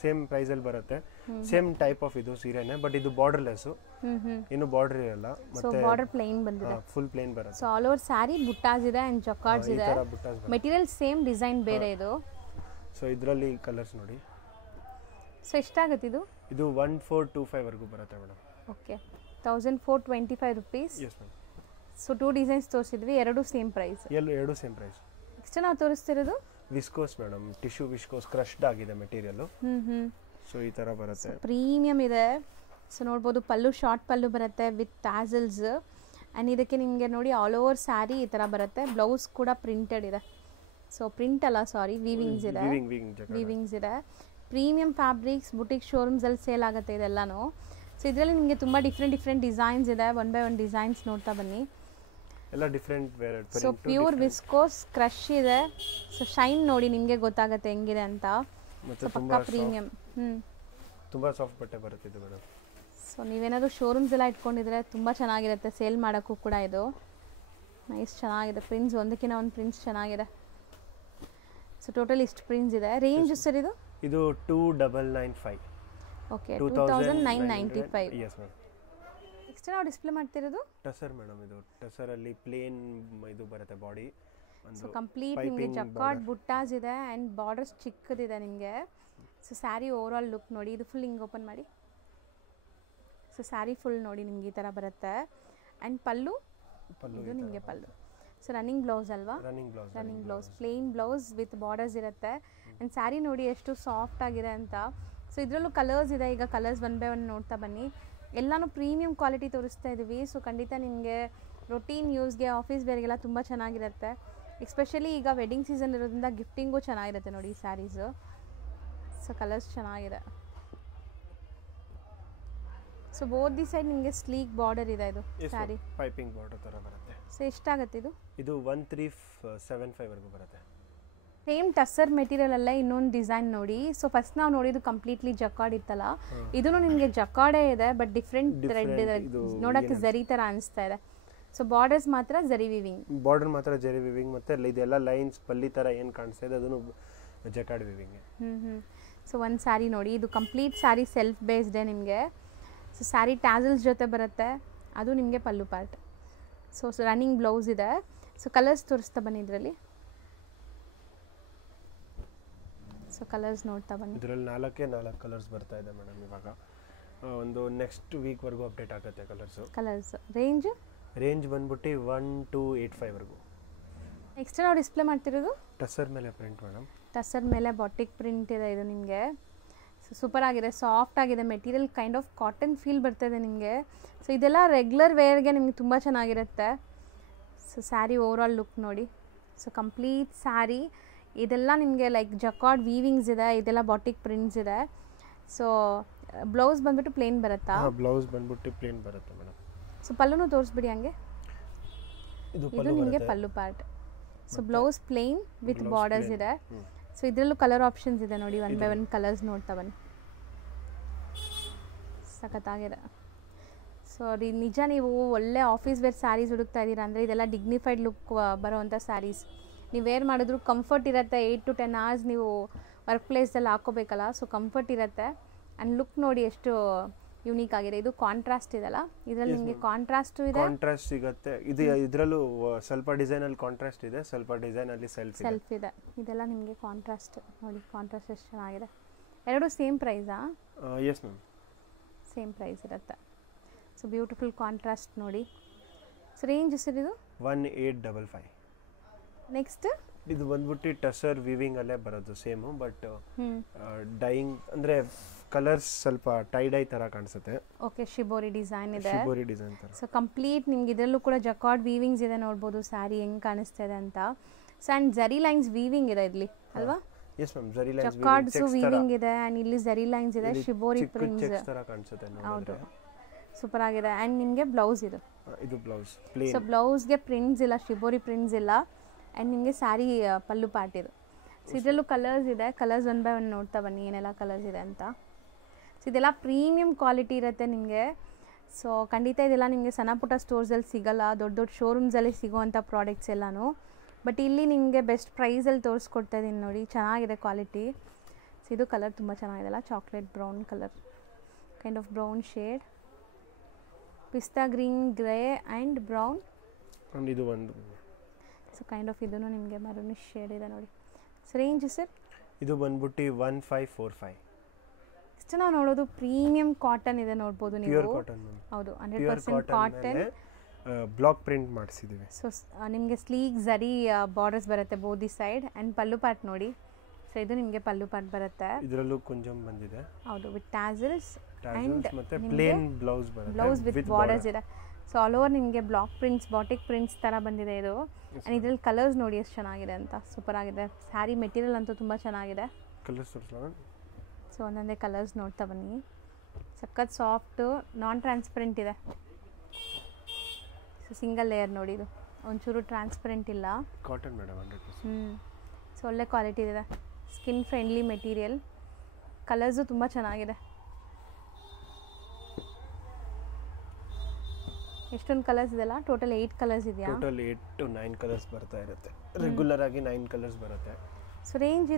ಸೇಮ್ ಪ್ರೈಸ್ ಅಲ್ಲಿ ಬರುತ್ತೆ, ಸೇಮ್ ಟೈಪ್ ಆಫ್ ಇದು ಸೀರೆನೆ, ಬಟ್ ಇದು ಬಾರ್ಡರ್ಲೆಸ್, ಇನ್ನು ಬಾರ್ಡರ್ ಇರಲ್ಲ. ಮತ್ತೆ ಬಾರ್ಡರ್ ಪ್ಲೇನ್ ಬಂದಿದೆ, ಫುಲ್ ಪ್ಲೇನ್ ಬರುತ್ತೆ. ಸೊ ಆಲ್ ಓವರ್ ಸ್ಯಾರಿ ಬುಟ್ಟಾಸ್ ಇದೆ ಅಂಡ್ ಜಕಾರ್ಡ್ಸ್ ಇದೆ. ಮೆಟೀರಿಯಲ್ ಸೇಮ್ ಡಿಸೈನ್ ಬೇರೆ ಇದು. ಸೊ ಇದರಲ್ಲಿ ಕಲರ್ಸ್ ನೋಡಿ. ಸೊ ಎಷ್ಟಾಗುತ್ತೆ ಇದು? ಇದು 1425 ವರೆಗೂ ಬರುತ್ತೆ madam. Okay, 1425 rupees. Yes ma'am. So 2 designs ತೋರಿಸಿದ್ವಿ, ಎರಡು ಸೇಮ್ ಪ್ರೈಸ್. ಎರಡು ಸೇಮ್ ಪ್ರೈಸ್. ನೆಕ್ಸ್ಟ್ ನಾವು ತೋರಿಸ್ತಿರೋದು viscose madam, tissue viscose, crushed ಆಗಿದೆ ಮೆಟೀರಿಯಲ್. ಸೊ ಈ ತರ ಬರುತ್ತೆ, ಪ್ರೀಮಿಯಂ ಇದೆ. ಸೊ ನೋಡ್ಬೋದು ಪಲ್ಲು ಶಾರ್ಟ್ ಪಲ್ಲು ಬರುತ್ತೆ ವಿತ್ ಟ್ಯಾಸಲ್ಸ್. ಆ್ಯಂಡ್ ಇದಕ್ಕೆ ನಿಮಗೆ ನೋಡಿ ಆಲ್ ಓವರ್ ಸ್ಯಾರಿ ಈ ಥರ ಬರುತ್ತೆ. ಬ್ಲೌಸ್ ಕೂಡ ಪ್ರಿಂಟೆಡ್ ಇದೆ. ಸೊ ಪ್ರಿಂಟ್ ಅಲ್ಲ, ಸಾರಿ, ವೀವಿಂಗ್ಸ್ ಇದೆ, ವೀವಿಂಗ್ಸ್ ಇದೆ. ಪ್ರೀಮಿಯಂ ಫ್ಯಾಬ್ರಿಕ್ಸ್ ಬುಟಿಕ್ ಶೋರೂಮ್ಸಲ್ಲಿ ಸೇಲ್ ಆಗುತ್ತೆ ಇದೆಲ್ಲನೂ. ಸೊ ಇದರಲ್ಲಿ ನಿಮಗೆ ತುಂಬ ಡಿಫ್ರೆಂಟ್ ಡಿಸೈನ್ಸ್ ಇದೆ. ಒನ್ ಬೈ ಒನ್ ಡಿಸೈನ್ಸ್ ನೋಡ್ತಾ ಬನ್ನಿ. ಎಲ್ಲ different variety. So pure viscose crush ಇದೆ. ಸೊ ಶೈನ್ ನೋಡಿ, ನಿಮಗೆ ಗೊತ್ತಾಗುತ್ತೆ ಹೆಂಗಿದೆ ಅಂತ. ಮತ್ತೆ ಪಕ್ಕಾ ಪ್ರೀಮಿಯಂ. ತುಂಬಾ ಸಾಫ್ಟ್ ಬಟ್ಟೆ ಬರುತ್ತೆ ಇದು ಮೇಡಮ್. ಸೊ ನೀವೇನಾದರೂ ಶೋರೂಮ್ಸ್ ಎಲ್ಲ ಇಟ್ಕೊಂಡಿದ್ರೆ ತುಂಬ ಚೆನ್ನಾಗಿರುತ್ತೆ, ಸೇಲ್ ಮಾಡೋಕ್ಕೂ ಕೂಡ ಇದು ನೈಸ್ ಚೆನ್ನಾಗಿದೆ. ಪ್ರಿಂಟ್ಸ್ ಒಂದಕ್ಕಿಂತ ಒಂದು ಪ್ರಿಂಟ್ಸ್ ಚೆನ್ನಾಗಿದೆ. ಸೊ ಟೋಟಲ್ ಇಷ್ಟು ಪ್ರಿಂಟ್ಸ್ ಇದೆ. ರೇಂಜ್ ಸರ್ ಇದು? ಇದು 2995. ಓಕೆ, 2995. S ma'am. ನೆಕ್ಸ್ಟ್ ನಾವು ಡಿಸ್ಪ್ಲೇ ಮಾಡ್ತಿರೋದು ಟಸರ್ ಮೇಡಮ್. ಇದು ಟಸರ್ ಅಲ್ಲಿ ಪ್ಲೇನ್ ಇದು ಬರುತ್ತೆ ಬಾಡಿ. ಸೊ ಕಂಪ್ಲೀಟ್ ನಿಮಗೆ ಜಕಾರ್ಡ್ ಬುಟ್ಟಾಸ್ ಇದೆ ಆ್ಯಂಡ್ ಬಾರ್ಡರ್ಸ್ ಚಿಕ್ಕದಿದೆ ನಿಮಗೆ. So sari over all look ನೋಡಿ. ಇದು ಫುಲ್ ಹಿಂಗೆ ಓಪನ್ ಮಾಡಿ. ಸೊ ಸ್ಯಾರಿ ಫುಲ್ ನೋಡಿ ನಿಮ್ಗೆ ಈ ಥರ ಬರುತ್ತೆ. ಆ್ಯಂಡ್ ಪಲ್ಲು ಇದು ನಿಮಗೆ ಪಲ್ಲು. ಸೊ ರನ್ನಿಂಗ್ ಬ್ಲೌಸ್ ಅಲ್ವಾ? Running blouse, plain blouse with borders ಇರುತ್ತೆ. ಆ್ಯಂಡ್ ಸ್ಯಾರಿ ನೋಡಿ ಎಷ್ಟು ಸಾಫ್ಟ್ ಆಗಿದೆ ಅಂತ. ಸೊ ಇದರಲ್ಲೂ ಕಲರ್ಸ್ ಇದೆ. ಈಗ ಕಲರ್ಸ್ ಒನ್ ಬೈ ಒನ್ ನೋಡ್ತಾ ಬನ್ನಿ. ಎಲ್ಲನೂ ಪ್ರೀಮಿಯಂ ಕ್ವಾಲಿಟಿ ತೋರಿಸ್ತಾ ಇದ್ದೀವಿ. ಸೊ ಖಂಡಿತ ನಿಮಗೆ ರೊಟೀನ್ ಯೂಸ್ಗೆ, ಆಫೀಸ್ ವೇರ್ಗೆಲ್ಲ ತುಂಬ ಚೆನ್ನಾಗಿರುತ್ತೆ. ಎಸ್ಪೆಷಲಿ ಈಗ ವೆಡ್ಡಿಂಗ್ ಸೀಸನ್ ಇರೋದ್ರಿಂದ ಗಿಫ್ಟಿಂಗು ಚೆನ್ನಾಗಿರುತ್ತೆ ನೋಡಿ ಈ ಸ್ಯಾರೀಸು. ಸೊ ಕಲರ್ಸ್ ಚೆನ್ನಾಗಿದೆ. ಸೊ ಬೋತ್ ದಿ ಸೈಡ್ ನಿಮಗೆ ಸ್ಲೀಕ್ ಬಾರ್ಡರ್ ಇದೆ. ಇದು ಸ್ಯಾರಿ ಪೈಪಿಂಗ್ ಬಾರ್ಡರ್ ಥರ ಬರುತ್ತೆ. ಸೊ ಎಷ್ಟಾಗುತ್ತೆ ಇದು? ಇದು 1375 ವರೆಗೂ ಬರುತ್ತೆ. ಸೇಮ್ ಟಸ್ಸರ್ ಮೆಟೀರಿಯಲ್ ಅಲ್ಲೇ ಇನ್ನೊಂದು ಡಿಸೈನ್ ನೋಡಿ. ಸೊ ಫಸ್ಟ್ ನಾವು ನೋಡಿದ್ದು ಕಂಪ್ಲೀಟ್ಲಿ ಜಕಾರ್ಡ್ ಇತ್ತಲ್ಲ, ಇದೂ ನಿಮಗೆ ಜಕಾರ್ಡೇ ಇದೆ ಬಟ್ ಡಿಫ್ರೆಂಟ್ ಥ್ರೆಡ್ ಇದೆ, ನೋಡೋಕ್ಕೆ ಜರಿ ಥರ ಅನಿಸ್ತಾ ಇದೆ. ಸೊ ಬಾರ್ಡರ್ಸ್ ಮಾತ್ರ ಜರಿ ವಿವಿಂಗ್, ಬಾರ್ಡರ್ ಮಾತ್ರ ಜರಿ ವಿವಿಂಗ್, ಮತ್ತೆ ಇದೆಲ್ಲ ಲೈನ್ಸ್ ಪಲ್ಲಿ ಥರ ಏನು ಕಾಣಿಸ್ತಾ ಇದೆ ಅದನ್ನು ಜಕಾರ್ಡ್ ವಿವಿಂಗ್. ಸೊ ಒಂದು ಸ್ಯಾರಿ ನೋಡಿ, ಇದು ಕಂಪ್ಲೀಟ್ ಸ್ಯಾರಿ ಸೆಲ್ಫ್ ಬೇಸ್ಡೆ ನಿಮಗೆ. ಸೊ ಸ್ಯಾರಿ ಟ್ಯಾಸಲ್ಸ್ ಜೊತೆ ಬರುತ್ತೆ, ಅದು ನಿಮಗೆ pallu part. So running blouse ಇದೆ. ಸೊ ಕಲರ್ಸ್ ತೋರಿಸ್ತಾ ಬನ್ನಿ ಇದರಲ್ಲಿ. ಸೊ ಕಲರ್ಸ್ ನೋಡ್ತಾ ಬನ್ನಿ. ಇದರಲ್ಲಿ 4 ಕಲರ್ಸ್ ಬರ್ತಾ ಇದೆ ಮೇಡಮ್. ಇವಾಗ ಒಂದು ನೆಕ್ಸ್ಟ್ ವೀಕ್ವರೆಗೂ ಅಪ್ಡೇಟ್ ಆಗುತ್ತೆ ಕಲರ್ಸ್. ರೇಂಜ್ ಬಂದ್ಬಿಟ್ಟು 1285 ವರೆಗೂ. ನೆಕ್ಸ್ಟ್ ನಾವು ಡಿಸ್ಪ್ಲೇ ಮಾಡ್ತಿರೋದು ಟಸರ್ ಮೇಲೆ ಪ್ರಿಂಟ್ ಮೇಡಮ್. ಟಸರ್ ಮೇಲೆ ಬಾಟಿಕ್ ಪ್ರಿಂಟ್ ಇದೆ ಇದು ನಿಮಗೆ. ಸೊ ಸೂಪರ್ ಆಗಿದೆ, ಸಾಫ್ಟ್ ಆಗಿದೆ material, kind of cotton feel ಬರ್ತಾಯಿದೆ ನಿಮಗೆ. ಸೊ ಇದೆಲ್ಲ ರೆಗ್ಯುಲರ್ ವೇರ್ಗೆ ನಿಮಗೆ ತುಂಬ ಚೆನ್ನಾಗಿರುತ್ತೆ. So sari over all look ನೋಡಿ. ಸೊ ಕಂಪ್ಲೀಟ್ ಸ್ಯಾರಿ ಇದೆಲ್ಲ ನಿಮಗೆ ಲೈಕ್ ಜಕಾರ್ಡ್ ವೀವಿಂಗ್ಸ್ ಇದೆ, ಇದೆಲ್ಲ ಬಾಟಿಕ್ ಪ್ರಿಂಟ್ಸ್ ಇದೆ. ಸೊ ಬ್ಲೌಸ್ ಬಂದ್ಬಿಟ್ಟು ಪ್ಲೇನ್ ಬರುತ್ತಾ? ಬ್ಲೌಸ್ ಬಂದ್ಬಿಟ್ಟು ಪ್ಲೇನ್ ಬರುತ್ತೆ ಮೇಡಮ್. ಸೊ ಪಲ್ಲುನು ತೋರಿಸ್ಬಿಡಿ ಹಂಗೆ. ಇದು ನಿಮಗೆ pallu part. So blouse plain with borders ಇದೆ. ಸೊ ಇದರಲ್ಲೂ ಕಲರ್ ಆಪ್ಷನ್ಸ್ ಇದೆ ನೋಡಿ, 1 by 1 ಕಲರ್ಸ್ ನೋಡ್ತಾ ಬನ್ನಿ. ಸಖತ್ತಾಗಿದೆ. ಸೊ ನಿಜ ನೀವು ಒಳ್ಳೆ ಆಫೀಸ್ ವೇರ್ ಸ್ಯಾರೀಸ್ ಹುಡುಕ್ತಾ ಇದ್ದೀರಾ ಅಂದರೆ ಇದೆಲ್ಲ ಡಿಗ್ನಿಫೈಡ್ ಲುಕ್ ಬರೋವಂಥ ಸ್ಯಾರೀಸ್. ನೀವು ವೇರ್ ಮಾಡಿದ್ರು ಕಂಫರ್ಟ್ ಇರುತ್ತೆ. 8 to 10 hours ನೀವು ವರ್ಕ್ ಪ್ಲೇಸಲ್ಲಿ ಹಾಕೋಬೇಕಲ್ಲ, ಸೊ ಕಂಫರ್ಟ್ ಇರುತ್ತೆ. ಆ್ಯಂಡ್ ಲುಕ್ ನೋಡಿ ಎಷ್ಟು ಯೂನಿಕ್ ಆಗಿದೆ. ಇದು ಕಾಂಟ್ರಾಸ್ಟ್ ಇದೆಲ್ಲ, ಇದರಲ್ಲಿ ನಿಮಗೆ ಕಾಂಟ್ರಾಸ್ಟ್ ಇದೆ, ಕಾಂಟ್ರಾಸ್ಟ್ ಸಿಗುತ್ತೆ. ಇದರಲ್ಲೂ ಸ್ವಲ್ಪ ಡಿಸೈನಲ್ಲಿ ಕಾಂಟ್ರಾಸ್ಟ್ ಇದೆ, ಸ್ವಲ್ಪ ಡಿಸೈನಲ್ಲಿ ಸೆಲ್ಫ್ ಇದೆ. ಇದೆಲ್ಲ ನಿಮಗೆ ಕಾಂಟ್ರಾಸ್ಟ್ ನೋಡಿ, ಕಾಂಟ್ರಾಸ್ಟ್ ಎಷ್ಟು ಚೆನ್ನಾಗಿದೆ. ಎರಡು ಸೇಮ್ ಪ್ರೈಸಾ? ಎಸ್ ಮ್ಯಾಮ್, ಸೇಮ್ ಪ್ರೈಸ್ ಇರುತ್ತೆ. ಸೊ ಬ್ಯೂಟಿಫುಲ್ ಕಾಂಟ್ರಾಸ್ಟ್ ನೋಡಿ. ಸೊ ರೇಂಜ್ ಸರ್ ಇದು 1855. ನೆಕ್ಸ್ಟ್ ಇದು ಬಂದ್ಬಿಟ್ಟು ಟಸರ್ ವಿವಿಂಗ್ ಅಲ್ಲೇ ಬರೋದು ಸೇಮು, ಬಟ್ ಡೈಯಿಂಗ್ ಅಂದರೆ ಕಲರ್ಸ್ ಸ್ವಲ್ಪ ಟೈ ಡೈ ಥರ ಕಾಣಿಸುತ್ತೆ. ಓಕೆ, ಶಿಬೋರಿ ಡಿಸೈನ್ ಇದೆ. ಶಿಬೋರಿ ಡಿಸೈನ್ ಥರ. ಸೊ ಕಂಪ್ಲೀಟ್ ನಿಮ್ಗೆ ಇದರಲ್ಲೂ ಕೂಡ ಜಕಾರ್ಡ್ ವೀವಿಂಗ್ಸ್ ಇದೆ, ನೋಡ್ಬೋದು ಸ್ಯಾರಿ ಹೆಂಗೆ ಕಾಣಿಸ್ತಾ ಇದೆ ಅಂತ. ಸೊ ಆ್ಯಂಡ್ ಜರಿ ಲೈನ್ಸ್ ವೀವಿಂಗ್ ಇದೆ ಇಲ್ಲಿ ಅಲ್ವಾ? ಎಸ್ ಮ್ಯಾಮ್, ಜರಿ ಲೈನ್ಸ್ ಜಕಾರ್ಡ್ಸ್ ವೀವಿಂಗ್ ಇದೆ ಆ್ಯಂಡ್ ಇಲ್ಲಿ ಜರಿ ಲೈನ್ಸ್ ಇದೆ, ಶಿಬೋರಿ ಪ್ರಿಂಟ್ಸ್ ಥರ ಕಾಣಿಸುತ್ತೆ. ಹೌದು, ಸೂಪರ್ ಆಗಿದೆ. ಆ್ಯಂಡ್ ನಿಮಗೆ ಬ್ಲೌಸ್ ಇದು ಬ್ಲೌಸ್ ಪ್ಲೇನ್. ಸೊ ಬ್ಲೌಸ್ಗೆ ಪ್ರಿಂಟ್ಸ್ ಇಲ್ಲ, ಶಿಬೋರಿ ಪ್ರಿಂಟ್ಸ್ ಇಲ್ಲ. ಆ್ಯಂಡ್ ನಿಮಗೆ ಸ್ಯಾರಿ ಪಲ್ಲು ಪಾರ್ಟ್ ಇದು. ಸೊ ಇದರಲ್ಲೂ ಕಲರ್ಸ್ ಇದೆ, ಕಲರ್ಸ್ 1 by 1 ನೋಡ್ತಾ ಬನ್ನಿ ಏನೆಲ್ಲ ಕಲರ್ಸ್ ಇದೆ ಅಂತ. ಸೊ ಇದೆಲ್ಲ ಪ್ರೀಮಿಯಂ ಕ್ವಾಲಿಟಿ ಇರುತ್ತೆ ನಿಮಗೆ. ಸೊ ಖಂಡಿತ ಇದೆಲ್ಲ ನಿಮಗೆ ಸಣ್ಣ ಪುಟ್ಟ ಸ್ಟೋರ್ಸಲ್ಲಿ ಸಿಗೋಲ್ಲ, ದೊಡ್ಡ ದೊಡ್ಡ ಶೋರೂಮ್ಸಲ್ಲಿ ಸಿಗೋವಂಥ ಪ್ರಾಡಕ್ಟ್ಸ್ ಎಲ್ಲನೂ. ಬಟ್ ಇಲ್ಲಿ ನಿಮಗೆ ಬೆಸ್ಟ್ ಪ್ರೈಸಲ್ಲಿ ತೋರಿಸ್ಕೊಡ್ತಾ ಇದ್ದೀನಿ ನೋಡಿ, ಚೆನ್ನಾಗಿದೆ ಕ್ವಾಲಿಟಿ. ಸೊ ಇದು ಕಲರ್ ತುಂಬ ಚೆನ್ನಾಗಿದೆಲ್ಲ, chocolate brown colour, kind of brown shade, pista green, grey and brown. ಇದು ಒಂದು ಸೊ ಕೈಂಡ್ ಆಫ್ ಇದೂ ನಿಮಗೆ ಮರೂನಿಶ್ ಶೇಡ್ ಇದೆ ನೋಡಿ. ಸೊ ರೇಂಜ್ ಸರ್ ಇದು ಬಂದ್ಬಿಟ್ಟು 1545. ಇಷ್ಟು ನಾವು ನೋಡೋದು ಪ್ರೀಮಿಯಂ ಕಾಟನ್ ಇದೆ, ನೋಡ್ಬೋದು ನೀವು. Pure cotton. ಹೌದು, 100% ಕಾಟನ್. ಬ್ಲಾಕ್ ಪ್ರಿಂಟ್ ಮಾಡಿಸಿದ್ದೀವಿ. ಸೊ ನಿಮಗೆ ಸ್ಲೀಕ್ ಜರಿ ಬಾರ್ಡರ್ಸ್ ಬರುತ್ತೆ body side. And pallu part ನೋಡಿ. ಸೊ ಇದು ನಿಮಗೆ ಪಲ್ಲು ಪಾರ್ಟ್ ಬರುತ್ತೆ. ಇದರಲ್ಲೂ ಕುಂಜಂ ಬಂದಿದೆ. ಹೌದು, ವಿತ್ ಟ್ಯಾಸಲ್ಸ್ ಆ್ಯಂಡ್ ಮತ್ತೆ ಪ್ಲೇನ್ ಬ್ಲೌಸ್ ಬರುತ್ತೆ, ಬ್ಲೌಸ್ ವಿತ್ ಬಾರ್ಡರ್ಸ್ ಇದೆ. ಸೊ ಆಲ್ ಓವರ್ ನಿಮಗೆ ಬ್ಲಾಕ್ ಪ್ರಿಂಟ್ಸ್, ಬಾಟಿಕ್ ಪ್ರಿಂಟ್ಸ್ ಥರ ಬಂದಿದೆ ಇದು. ಆ್ಯಂಡ್ ಇದರಲ್ಲಿ ಕಲರ್ಸ್ ನೋಡಿ ಎಷ್ಟು ಚೆನ್ನಾಗಿದೆ ಅಂತ, ಸೂಪರ್ ಆಗಿದೆ. ಸ್ಯಾರಿ ಮೆಟೀರಿಯಲ್ ಅಂತೂ ತುಂಬ ಚೆನ್ನಾಗಿದೆ. ಕಲರ್ಸ್ ಸೊ ಒಂದೊಂದೇ ಕಲರ್ಸ್ ನೋಡ್ತಾ ಬನ್ನಿ. ಸಖತ್ ಸಾಫ್ಟು, ನಾನ್ ಟ್ರಾನ್ಸ್ಪರೆಂಟ್ ಇದೆ. ಸೊ ಸಿಂಗಲ್ ಲೇಯರ್ ನೋಡಿ, ಇದು ಒಂಚೂರು ಟ್ರಾನ್ಸ್ಪರೆಂಟ್ ಇಲ್ಲ, ಕಾಟನ್ ಮೇಡಮ್ 100%. ಸೊ ಒಳ್ಳೆ ಕ್ವಾಲಿಟಿ ಇದೆ, ಸ್ಕಿನ್ ಫ್ರೆಂಡ್ಲಿ ಮೆಟೀರಿಯಲ್. ಕಲರ್ಸು ತುಂಬ ಚೆನ್ನಾಗಿದೆ. ಎಷ್ಟೊಂದು ಕಲರ್ಸ್ ಇದೆಲ್ಲ? ಟೋಟಲ್ 8 ಕಲರ್ಸ್ ಇದೆಯಾ? ಟೋಟಲ್ 8 to 9 ಕಲರ್ಸ್ ಬರ್ತಾ ಇರುತ್ತೆ. ರೆಗ್ಯುಲರ್ ಆಗಿ 9 ಕಲರ್ಸ್ ಬರುತ್ತೆ. ಸೊ ರೇಂಜ್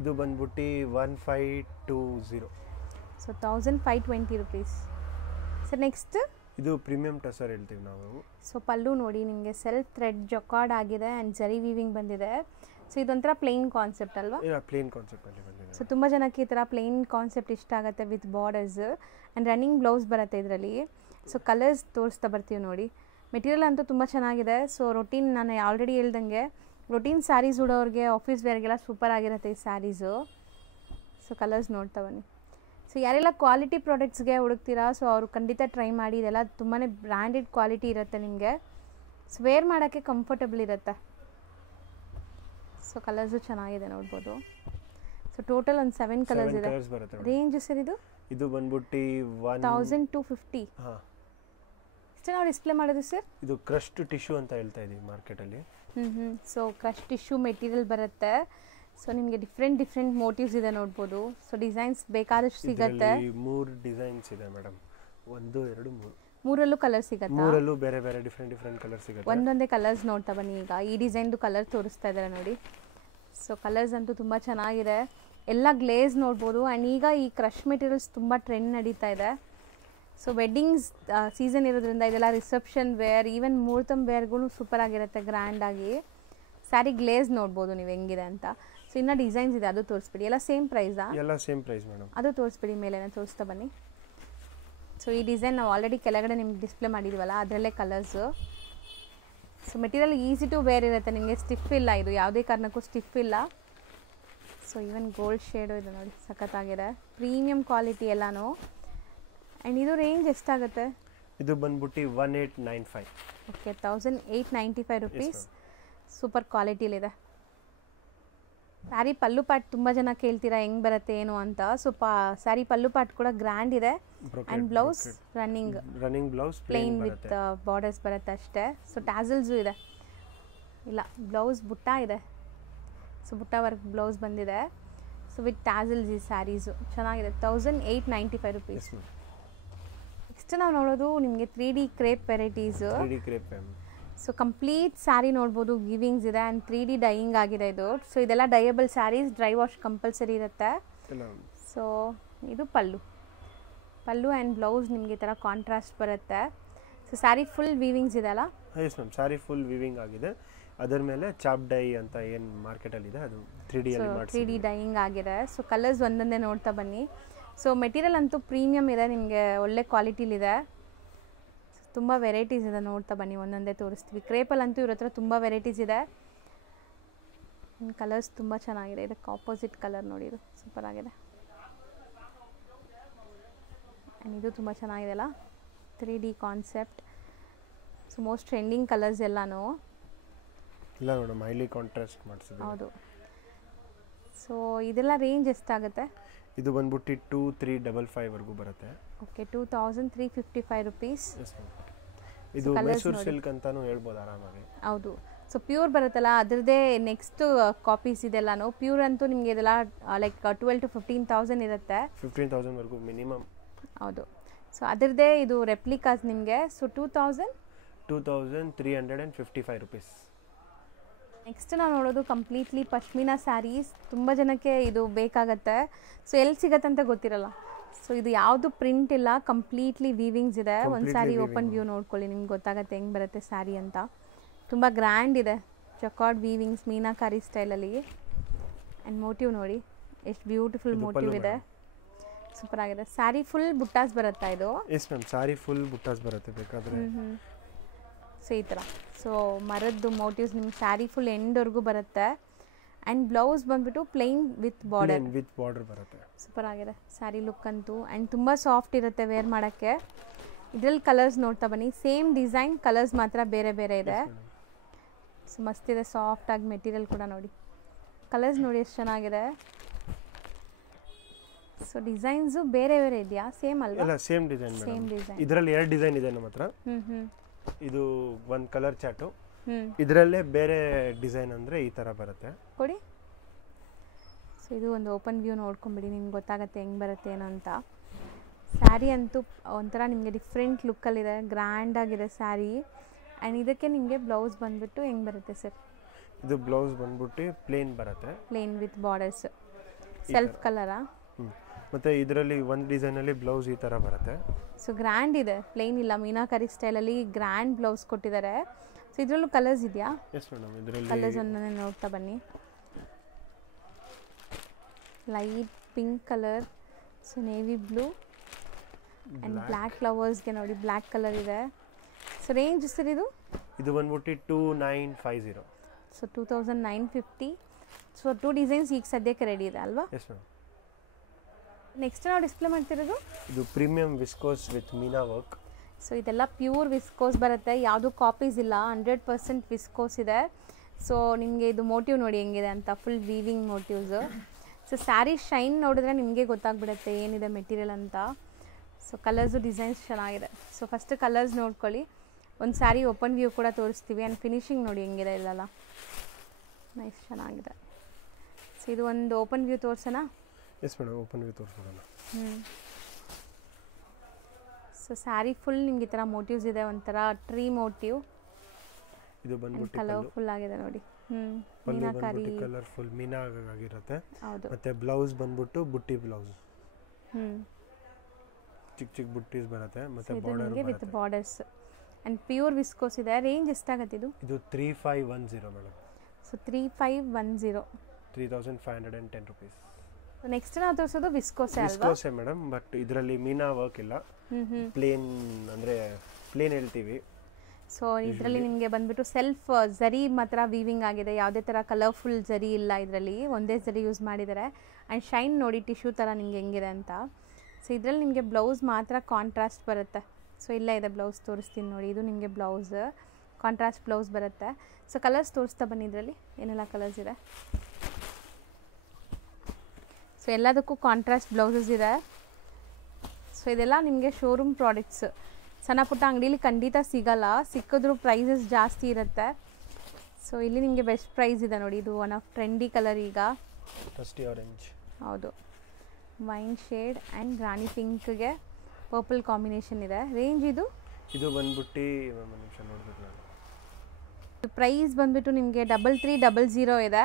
ಇದು ಬಂದ್ಬಿಟ್ಟು 1520. So 1520 rupees. ಸೊ ನೆಕ್ಸ್ಟ್ ಇದು ಪ್ರೀಮಿಯಂ ಟಸರ್ ಹೇಳ್ತೀವಿ ನಾವು. ಸೊ ಪಲ್ಲು ನೋಡಿ ನಿಮಗೆ ಸೆಲ್ಫ್ ಥ್ರೆಡ್ ಜಕಾರ್ಡ್ ಆಗಿದೆ ಆ್ಯಂಡ್ ಜರಿ ವೀವಿಂಗ್ ಬಂದಿದೆ. ಸೊ ಇದೊಂಥರ ಪ್ಲೇನ್ ಕಾನ್ಸೆಪ್ಟ್ ಅಲ್ವಾ? ಪ್ಲೇನ್ ಕಾನ್ಸೆಪ್ಟಲ್ಲಿ ಬಂದಿದೆ. ಸೊ ತುಂಬ ಜನಕ್ಕೆ ಈ ಥರ ಪ್ಲೇನ್ ಕಾನ್ಸೆಪ್ಟ್ ಇಷ್ಟ ಆಗುತ್ತೆ with borders and running blouse ಬರುತ್ತೆ ಇದರಲ್ಲಿ. ಸೊ ಕಲರ್ಸ್ ತೋರಿಸ್ತಾ ಬರ್ತೀವಿ ನೋಡಿ. ಮೆಟೀರಿಯಲ್ ಅಂತೂ ತುಂಬ ಚೆನ್ನಾಗಿದೆ. ಸೊ ರೊಟೀನ್, ನಾನು ಆಲ್ರೆಡಿ ಹೇಳ್ದಂಗೆ ರೊಟೀನ್ ಸ್ಯಾರೀಸ್ ಉಡೋರಿಗೆ, ಆಫೀಸ್ ವೇರ್ಗೆಲ್ಲ ಸೂಪರ್ ಆಗಿರುತ್ತೆ ಈ ಸ್ಯಾರೀಸು. ಸೊ ಕಲರ್ಸ್ ನೋಡ್ತಾ ಬನ್ನಿ. ಸೊ ಯಾರೆಲ್ಲ ಕ್ವಾಲಿಟಿ ಪ್ರಾಡಕ್ಟ್ಸ್ಗೆ ಹುಡುಕ್ತೀರಾ, ಸೊ ಅವರು ಖಂಡಿತ ಟ್ರೈ ಮಾಡಿ. ಇದೆಲ್ಲ ತುಂಬಾ ಬ್ರ್ಯಾಂಡೆಡ್ ಕ್ವಾಲಿಟಿ ಇರುತ್ತೆ ನಿಮಗೆ. ಸೊ ವೇರ್ ಮಾಡೋಕ್ಕೆ ಕಂಫರ್ಟಬಲ್ ಇರುತ್ತೆ. ಸೊ ಕಲರ್ಸು ಚೆನ್ನಾಗಿದೆ ನೋಡ್ಬೋದು. ಸೊ ಟೋಟಲ್ ಒಂದು 7 ಕಲರ್ಸ್ ಇದೆ. ರೇಂಜ್ ಸರ್ ಇದು ಬಂದ್ಬಿಟ್ಟು 1250. ಇಷ್ಟು ನಾವು ಡಿಸ್ಪ್ಲೇ ಮಾಡೋದು ಸರ್. ಇದು ಕ್ರಶ್ಡ್ ಟಿಶ್ಯೂ ಅಂತ ಹೇಳ್ತಾ ಇದೀವಿ ಮಾರ್ಕೆಟಲ್ಲಿ. ಸೊ ಕ್ರಶ್ ಟಿಶ್ಯೂ ಮೆಟೀರಿಯಲ್ ಬರುತ್ತೆ. ಸೊ ನಿಮಗೆ ಡಿಫ್ರೆಂಟ್ ಮೋಟಿವ್ಸ್ ಇದೆ ನೋಡ್ಬೋದು. ಸೊ ಡಿಸೈನ್ಸ್ ಬೇಕಾದಷ್ಟು ಸಿಗುತ್ತೆ. 3 ಡಿಸೈನ್ಸ್ ಇದೆ ಮೇಡಮ್. 1 2 3 ಮೂರಲ್ಲೂ ಕಲರ್ ಸಿಗುತ್ತೆ. ಮೂರಲ್ಲೂ ಬೇರೆ ಬೇರೆ ಡಿಫ್ರೆಂಟ್ ಕಲರ್ ಸಿಗುತ್ತೆ. ಒಂದೊಂದೇ ಕಲರ್ಸ್ ನೋಡ್ತಾ ಬನ್ನಿ. ಈಗ ಈ ಡಿಸೈನ್ದು ಕಲರ್ ತೋರಿಸ್ತಾ ಇದ್ದಾರೆ ನೋಡಿ. ಸೊ ಕಲರ್ಸ್ ಅಂತೂ ತುಂಬ ಚೆನ್ನಾಗಿದೆ. ಎಲ್ಲ ಗ್ಲೇಸ್ ನೋಡ್ಬೋದು. ಆ್ಯಂಡ್ ಈಗ ಈ ಕ್ರಶ್ ಮೆಟೀರಿಯಲ್ಸ್ ತುಂಬ ಟ್ರೆಂಡ್ ನಡೀತಾ ಇದೆ. ಸೊ ವೆಡ್ಡಿಂಗ್ಸ್ ಸೀಸನ್ ಇರೋದ್ರಿಂದ ಇದೆಲ್ಲ ರಿಸೆಪ್ಷನ್ ವೇರ್, ಈವನ್ ಮುಹೂರ್ತಂ ವೇರ್ಗೂ ಸೂಪರ್ ಆಗಿರುತ್ತೆ ಗ್ರ್ಯಾಂಡಾಗಿ. ಸ್ಯಾರಿ ಗ್ಲೇಸ್ ನೋಡ್ಬೋದು ನೀವು ಹೆಂಗಿದೆ ಅಂತ. ಸೊ ಇನ್ನೂ ಡಿಸೈನ್ಸ್ ಇದೆ, ಅದು ತೋರಿಸ್ಬಿಡಿ. ಎಲ್ಲ ಸೇಮ್ ಪ್ರೈಸಾ? ಎಲ್ಲ ಸೇಮ್ ಪ್ರೈಸ್ ಮೇಡಮ್. ಅದು ತೋರಿಸ್ಬಿಡಿ, ಮೇಲೇನೆ ತೋರಿಸ್ತಾ ಬನ್ನಿ. ಸೊ ಈ ಡಿಸೈನ್ ನಾವು ಆಲ್ರೆಡಿ ಕೆಳಗಡೆ ನಿಮ್ಗೆ ಡಿಸ್ಪ್ಲೇ ಮಾಡಿದ್ವಲ್ಲ, ಅದರಲ್ಲೇ colours. So material easy to wear ಇರುತ್ತೆ, ನಿಮಗೆ ಸ್ಟಿಫ್ ಇಲ್ಲ. ಇದು ಯಾವುದೇ ಕಾರಣಕ್ಕೂ ಸ್ಟಿಫ್ ಇಲ್ಲ. ಸೊ ಈವನ್ ಗೋಲ್ಡ್ ಶೇಡು ಇದೆ ನೋಡಿ, ಸಖತ್ತಾಗಿದೆ. ಪ್ರೀಮಿಯಂ ಕ್ವಾಲಿಟಿ ಎಲ್ಲನೂ. ಆ್ಯಂಡ್ ಇದು ರೇಂಜ್ ಎಷ್ಟಾಗುತ್ತೆ? ಇದು ಬಂದ್ಬಿಟ್ಟು 1895. Okay, 1895 rupees. ಸೂಪರ್ ಕ್ವಾಲಿಟಿಲಿದೆ. ಸ್ಯಾರಿ ಪಲ್ಲು ಪಾಟ್ ತುಂಬ ಜನ ಕೇಳ್ತೀರಾ ಹೆಂಗೆ ಬರುತ್ತೆ ಏನು ಅಂತ. ಸೊ ಸ್ಯಾರಿ ಪಲ್ಲು ಪಾಟ್ ಕೂಡ ಗ್ರ್ಯಾಂಡ್ ಇದೆ. And blouse running blouse plain with borders ಬರುತ್ತೆ ಅಷ್ಟೇ. ಸೊ ಟ್ಯಾಸಲ್ಸು ಇದೆ, ಇಲ್ಲ ಬ್ಲೌಸ್ ಬುಟ್ಟ ಇದೆ. ಸೊ ಬುಟ್ಟ ವರ್ಕ್ ಬ್ಲೌಸ್ ಬಂದಿದೆ. ಸೊ ವಿತ್ ಟ್ಯಾಸಲ್ಸ್ ಈ ಸ್ಯಾರೀಸು ಚೆನ್ನಾಗಿದೆ. 1895 rupees. ನೆಕ್ಸ್ಟ್ ನಾವು ನೋಡೋದು ನಿಮಗೆ 3D crepe varieties. So complete sari ನೋಡ್ಬೋದು, ವೀವಿಂಗ್ಸ್ ಇದೆ ಆ್ಯಂಡ್ 3D ಡೈಯಿಂಗ್ ಆಗಿದೆ ಇದು. ಸೊ ಇದೆಲ್ಲ ಡೈಯಬಲ್ ಸ್ಯಾರೀಸ್, ಡ್ರೈ ವಾಶ್ ಕಂಪಲ್ಸರಿ ಇರುತ್ತೆ. ಸೊ ಇದು ಪಲ್ಲು ಆ್ಯಂಡ್ ಬ್ಲೌಸ್ ನಿಮಗೆ ಈ ಥರ ಕಾಂಟ್ರಾಸ್ಟ್ ಬರುತ್ತೆ. ಸೊ ಸ್ಯಾರಿ ಫುಲ್ ವೀವಿಂಗ್ಸ್ ಇದೆ ಅಲ್ಲ? Yes ma'am, sari full weaving ಆಗಿದೆ. ಅದರ ಮೇಲೆ ಚಾಪ್ ಡೈ ಅಂತ ಏನು ಮಾರ್ಕೆಟಲ್ಲಿ ಇದೆ ಅದು 3D ಡೈಯಿಂಗ್ ಆಗಿದೆ. ಸೊ ಕಲರ್ಸ್ ಒಂದೊಂದೇ ನೋಡ್ತಾ ಬನ್ನಿ. ಸೊ ಮೆಟೀರಿಯಲ್ ಅಂತೂ ಪ್ರೀಮಿಯಮ್ ಇದೆ, ನಿಮಗೆ ಒಳ್ಳೆ ಕ್ವಾಲಿಟಿಲಿದೆ. ತುಂಬ ವೆರೈಟೀಸ್ ಇದೆ, ನೋಡ್ತಾ ಬನ್ನಿ ಒಂದೊಂದೇ ತೋರಿಸ್ತೀವಿ. ಕ್ರೇಪಲ್ಲಂತೂ ಇವ್ರ ಹತ್ರ ತುಂಬ ವೆರೈಟೀಸ್ ಇದೆ. ಕಲರ್ಸ್ ತುಂಬ ಚೆನ್ನಾಗಿದೆ. ಇದಕ್ಕೆ ಆಪೋಸಿಟ್ ಕಲರ್ ನೋಡಿ, ಇದು ಸೂಪರ್ ಆಗಿದೆ. ಆ್ಯಂಡ್ ಇದು ತುಂಬ ಚೆನ್ನಾಗಿದೆ ಅಲ್ಲ, 3D concept. So most trending colours ಎಲ್ಲನೂ ಇಲ್ಲ ಮೇಡಮ್, ಹೈಲಿ ಕಾಂಟ್ರಾಸ್ಟ್ ಮಾಡಿಸಿದೆ. ಹೌದು. ಸೊ ಇದೆಲ್ಲ ರೇಂಜ್ ಎಷ್ಟಾಗುತ್ತೆ? ಇದು ಬಂದ್ಬಿಟ್ಟು 2355 ವರೆಗೂ ಬರುತ್ತೆ. Okay, 2355 rupees. ಇದು ಮೈಸೂರು ಸಿಲ್ಕ್ ಅಂತಾನು ಹೇಳ್ಬೋದು ಆರಾಮಾಗಿ. ಹೌದು. ಸೊ ಪ್ಯೂರ್ ಬರುತ್ತಲ್ಲ ಅದರದೇ ನೆಕ್ಸ್ಟ್ ಕಾಪೀಸ್ ಇದೆಲ್ಲಾನು ಪ್ಯೂರ್ ಅಂತೂ ನಿಮಗೆ ಇದೆಲ್ಲ ಲೈಕ್ 12,000 to 15,000 ಇರುತ್ತೆ. 15,000 ವರೆಗೂ ಮಿನಿಮಮ್. ಹೌದು. ಸೊ ಅದರದೇ ಇದು ರೆಪ್ಲಿಕಾಸ್ ನಿಮಗೆ. So 2355 rupees. ನೆಕ್ಸ್ಟ್ ನಾವು ನೋಡೋದು ಕಂಪ್ಲೀಟ್ಲಿ ಪಶ್ಮಿನಾ ಸ್ಯಾರೀಸ್. ತುಂಬ ಜನಕ್ಕೆ ಇದು ಬೇಕಾಗತ್ತೆ. ಸೊ ಎಲ್ಲಿ ಸಿಗತ್ತೆ ಅಂತ ಗೊತ್ತಿರಲ್ಲ. ಸೊ ಇದು ಯಾವುದು ಪ್ರಿಂಟ್ ಇಲ್ಲ, ಕಂಪ್ಲೀಟ್ಲಿ ವೀವಿಂಗ್ಸ್ ಇದೆ. ಒಂದು ಸ್ಯಾರಿ ಓಪನ್ ವ್ಯೂ ನೋಡ್ಕೊಳ್ಳಿ, ನಿಮ್ಗೆ ಗೊತ್ತಾಗುತ್ತೆ ಹೆಂಗೆ ಬರುತ್ತೆ ಸ್ಯಾರಿ ಅಂತ. ತುಂಬ ಗ್ರ್ಯಾಂಡ್ ಇದೆ, ಜಕಾರ್ಡ್ ವೀವಿಂಗ್ಸ್ ಮೀನಾಕಾರಿ ಸ್ಟೈಲಲ್ಲಿ. ಆ್ಯಂಡ್ ಮೋಟಿವ್ ನೋಡಿ ಎಷ್ಟು ಬ್ಯೂಟಿಫುಲ್ ಮೋಟಿವ್ ಇದೆ, ಸೂಪರ್ ಆಗಿದೆ. ಸ್ಯಾರಿ ಫುಲ್ ಬುಟ್ಟಾಸ್ ಬರುತ್ತಾ ಇದು? ಎಸ್ ಮ್ಯಾಮ್, ಸ್ಯಾರಿ ಫುಲ್ ಬುಟ್ಟಾಸ್ ಬರುತ್ತೆ ಬೇಕಾದರೆ. ಸೊ ಈ ಥರ ಸೊ ಮರದ್ದು ಮೋಟಿವ್ಸ್ ನಿಮ್ಗೆ ಸ್ಯಾರಿ ಫುಲ್ ಎಂಡ್ವರೆಗೂ ಬರುತ್ತೆ. ಆ್ಯಂಡ್ ಬ್ಲೌಸ್ ಬಂದ್ಬಿಟ್ಟು ಪ್ಲೈನ್ ವಿತ್ ಬಾರ್ಡರ್ ಬರುತ್ತೆ. ಸೂಪರ್ ಆಗಿದೆ ಸ್ಯಾರಿ ಲುಕ್ ಅಂತೂ. ಆ್ಯಂಡ್ ತುಂಬ ಸಾಫ್ಟ್ ಇರುತ್ತೆ ವೇರ್ ಮಾಡೋಕ್ಕೆ. ಇದರಲ್ಲಿ ಕಲರ್ಸ್ ನೋಡ್ತಾ ಬನ್ನಿ, ಸೇಮ್ ಡಿಸೈನ್, ಕಲರ್ಸ್ ಮಾತ್ರ ಬೇರೆ ಬೇರೆ ಇದೆ. ಸೊ ಮಸ್ತಿದೆ, ಸಾಫ್ಟಾಗಿ ಮೆಟೀರಿಯಲ್ ಕೂಡ ನೋಡಿ. ಕಲರ್ಸ್ ನೋಡಿ ಎಷ್ಟು ಚೆನ್ನಾಗಿದೆ. ಸೊ ಡಿಸೈನ್ಸು ಬೇರೆ ಬೇರೆ ಇದೆಯಾ? ಸೇಮ್ ಅಲ್ವಾ? ಇಲ್ಲ, ಸೇಮ್ ಡಿಸೈನ್. ಇದರಲ್ಲಿ 2 ಡಿಸೈನ್ ಇದೆ ನಮ್ಮ ಹತ್ರ. ಇದು ಒಂದು ಕಲರ್ ಚಾಟು, ಇದರಲ್ಲೇ ಬೇರೆ ಡಿಸೈನ್ ಅಂದರೆ ಈ ಥರ ಬರುತ್ತೆ ಕೊಡಿ. ಸೊ ಇದು ಒಂದು ಓಪನ್ ವ್ಯೂ ನೋಡ್ಕೊಂಬಿಡಿ, ನಿಮ್ಗೆ ಗೊತ್ತಾಗುತ್ತೆ ಹೆಂಗೆ ಬರುತ್ತೆ ಏನೋ ಅಂತ. ಸ್ಯಾರಿ ಅಂತೂ ಒಂಥರ ನಿಮಗೆ ಡಿಫ್ರೆಂಟ್ ಲುಕ್ಕಲ್ಲಿದೆ, ಗ್ರ್ಯಾಂಡ್ ಆಗಿದೆ ಸ್ಯಾರಿ. ಆ್ಯಂಡ್ ಇದಕ್ಕೆ ನಿಮಗೆ ಬ್ಲೌಸ್ ಬಂದ್ಬಿಟ್ಟು ಹೆಂಗೆ ಬರುತ್ತೆ ಸರ್? ಇದು ಬ್ಲೌಸ್ ಬಂದ್ಬಿಟ್ಟು ಪ್ಲೇನ್ ಬರುತ್ತೆ, ಪ್ಲೇನ್ ವಿತ್ ಬಾರ್ಡರ್ಸ್. ಸೆಲ್ಫ್ ಕಲರಾ? ಮತ್ತು ಇದರಲ್ಲಿ ಒಂದು ಡಿಸೈನಲ್ಲಿ ಬ್ಲೌಸ್ ಈ ಥರ ಬರುತ್ತೆ. ಸೊ ಗ್ರ್ಯಾಂಡ್ ಇದೆ, ಪ್ಲೇನ್ ಇಲ್ಲ, ಮೀನಾಕಾರಿ ಸ್ಟೈಲಲ್ಲಿ ಗ್ರ್ಯಾಂಡ್ ಬ್ಲೌಸ್ ಕೊಟ್ಟಿದ್ದಾರೆ. ಸೊ ಇದರಲ್ಲೂ ಕಲರ್ಸ್ ಇದೆಯಾ? ಎಸ್ ಮೇಡಮ್, ಇದರಲ್ಲಿ ಕಲರ್ಸ್ ಒಂದನ್ನೇ ನೋಡ್ತಾ ಬನ್ನಿ. Light pink colour, so navy blue and black ಫ್ಲವರ್ಸ್ಗೆ ನೋಡಿ ಬ್ಲ್ಯಾಕ್ ಕಲರ್ ಇದೆ. ಸೊ ರೇಂಜ್ ಸರ್ ಇದು ಬಂದ್ಬಿಟ್ಟು 2950. ಸೊ 2950. ಸೊ 2 ಡಿಸೈನ್ಸ್ ಈಗ ಸದ್ಯಕ್ಕೆ ರೆಡಿ ಇದೆ ಅಲ್ವಾ? S ma'am. ನೆಕ್ಸ್ಟ್ ನಾವು ಡಿಸ್ಪ್ಲೇ ಮಾಡ್ತಿರೋದು ಇದು premium viscose with Meena work. So ಇದೆಲ್ಲ ಪ್ಯೂರ್ ವಿಸ್ಕೋಸ್ ಬರುತ್ತೆ, ಯಾವುದು ಕಾಪೀಸ್ ಇಲ್ಲ, 100% ವಿಸ್ಕೋಸ್ ಇದೆ. ಸೊ ನಿಮಗೆ ಇದು ಮೋಟಿವ್ ನೋಡಿ ಹೆಂಗಿದೆ ಅಂತ, full weaving motifs. So sari shine ನೋಡಿದ್ರೆ ನಿಮಗೆ ಗೊತ್ತಾಗ್ಬಿಡುತ್ತೆ ಏನಿದೆ ಮೆಟೀರಿಯಲ್ ಅಂತ. ಸೊ ಕಲರ್ಸು ಡಿಸೈನ್ಸ್ ಚೆನ್ನಾಗಿದೆ. ಸೊ ಫಸ್ಟ್ ಕಲರ್ಸ್ ನೋಡ್ಕೊಳ್ಳಿ, ಒಂದು ಸ್ಯಾರಿ ಓಪನ್ ವ್ಯೂ ಕೂಡ ತೋರಿಸ್ತೀವಿ. ಆ್ಯಂಡ್ ಫಿನಿಶಿಂಗ್ ನೋಡಿ ಹೆಂಗಿದೆ ಇಲ್ಲಲ್ಲ, ನೈಸ್ ಚೆನ್ನಾಗಿದೆ. ಸೊ ಇದು ಒಂದು ಓಪನ್ ವ್ಯೂ ತೋರಿಸೋಣ? ಎಸ್ ಮೇಡಮ್, ಓಪನ್ ವ್ಯೂ ತೋರಿಸೋಣ. ಸೊ ಸ್ಯಾರಿ ಫುಲ್ ನಿಮ್ಗೆ ಈ ಥರ ಮೋಟಿವ್ಸ್ ಇದೆ, ಒಂಥರ ಟ್ರೀ ಮೋಟಿವ್. ಇದು ಬಂದ್ಬಿಟ್ಟು ಕಲರ್ಫುಲ್ ಆಗಿದೆ ನೋಡಿ. ಮೀನಾಕಾರಿ ಕಲರ್ಫುಲ್ ಮೀನಾ ಆಗಿರುತ್ತೆ. ಹೌದು. ಮತ್ತೆ ಬ್ಲೌಸ್ ಬಂದ್ಬಿಟ್ಟು ಬುಟ್ಟಿ ಬ್ಲೌಸ್, ಚಿಕ್ಕ ಚಿಕ್ಕ ಬುಟ್ಟೀಸ್ ಬರುತ್ತೆ. ಮತ್ತೆ border with borders and pure viscose ಇದೆ. ರೇಂಜ್ ಎಷ್ಟಾಗುತ್ತೆ ಇದು? 3510 ಮೇಡಮ್. So 3510, 3510 rupees. ನೆಕ್ಸ್ಟ್ ನಾವು ತೋರಿಸೋದು ವಿಸ್ಕೋಸೆ ಅಲ್ವಾ? ವಿಸ್ಕೋಸೆ ಮೇಡಮ್, ಬಟ್ ಇದರಲ್ಲಿ ಮೀನಾ ವರ್ಕ್ ಇಲ್ಲ, ಪ್ಲೇನ್ ಅಂದರೆ ಪ್ಲೇನ್ ಹೇಳ್ತೀವಿ. ಸೊ ಇದರಲ್ಲಿ ನಿಮಗೆ ಬಂದ್ಬಿಟ್ಟು ಸೆಲ್ಫ್ ಜರಿ ಮಾತ್ರ ವೀವಿಂಗ್ ಆಗಿದೆ, ಯಾವುದೇ ಥರ ಕಲರ್ಫುಲ್ ಜರಿ ಇಲ್ಲ ಇದರಲ್ಲಿ, ಒಂದೇ ಜರಿ ಯೂಸ್ ಮಾಡಿದ್ದಾರೆ. ಆ್ಯಂಡ್ ಶೈನ್ ನೋಡಿ ಟಿಶ್ಯೂ ಥರ ನಿಮ್ಗೆ ಹೆಂಗಿದೆ ಅಂತ. ಸೊ ಇದರಲ್ಲಿ ನಿಮಗೆ ಬ್ಲೌಸ್ ಮಾತ್ರ ಕಾಂಟ್ರಾಸ್ಟ್ ಬರುತ್ತೆ. ಸೊ ಇಲ್ಲೇ ಇದೆ ಬ್ಲೌಸ್, ತೋರಿಸ್ತೀನಿ ನೋಡಿ. ಇದು ನಿಮಗೆ ಬ್ಲೌಸ್ ಕಾಂಟ್ರಾಸ್ಟ್ ಬ್ಲೌಸ್ ಬರುತ್ತೆ. ಸೊ ಕಲರ್ಸ್ ತೋರಿಸ್ತಾ ಬನ್ನಿ, ಇದರಲ್ಲಿ ಏನೆಲ್ಲ ಕಲರ್ಸ್ ಇದೆ. ಸೊ ಎಲ್ಲದಕ್ಕೂ ಕಾಂಟ್ರಾಸ್ಟ್ ಬ್ಲೌಸಸ್ ಇದೆ. ಸೊ ಇದೆಲ್ಲ ನಿಮಗೆ ಶೋರೂಮ್ ಪ್ರಾಡಕ್ಟ್ಸ್, ಸಣ್ಣ ಪುಟ್ಟ ಅಂಗಡೀಲಿ ಖಂಡಿತ ಸಿಗಲ್ಲ, ಸಿಕ್ಕಿದ್ರೂ ಪ್ರೈಸಸ್ ಜಾಸ್ತಿ ಇರುತ್ತೆ. ಸೊ ಇಲ್ಲಿ ನಿಮಗೆ ಬೆಸ್ಟ್ ಪ್ರೈಸ್ ಇದೆ ನೋಡಿ. ಇದು ಒನ್ ಆಫ್ ಟ್ರೆಂಡಿ ಕಲರ್ ಈಗ. Dusty orange. ಹೌದು, ವೈನ್ ಶೇಡ್ ಆ್ಯಂಡ್ ರಾಣಿ ಪಿಂಕ್ಗೆ ಪರ್ಪಲ್ ಕಾಂಬಿನೇಷನ್ ಇದೆ. ರೇಂಜ್ ಇದು ಬಂದ್ಬಿಟ್ಟು ಒಂದು ನಿಮಿಷ ನೋಡ್ಬೇಕು ನಾನು. ಪ್ರೈಸ್ ಬಂದ್ಬಿಟ್ಟು ನಿಮಗೆ 3300 ಇದೆ.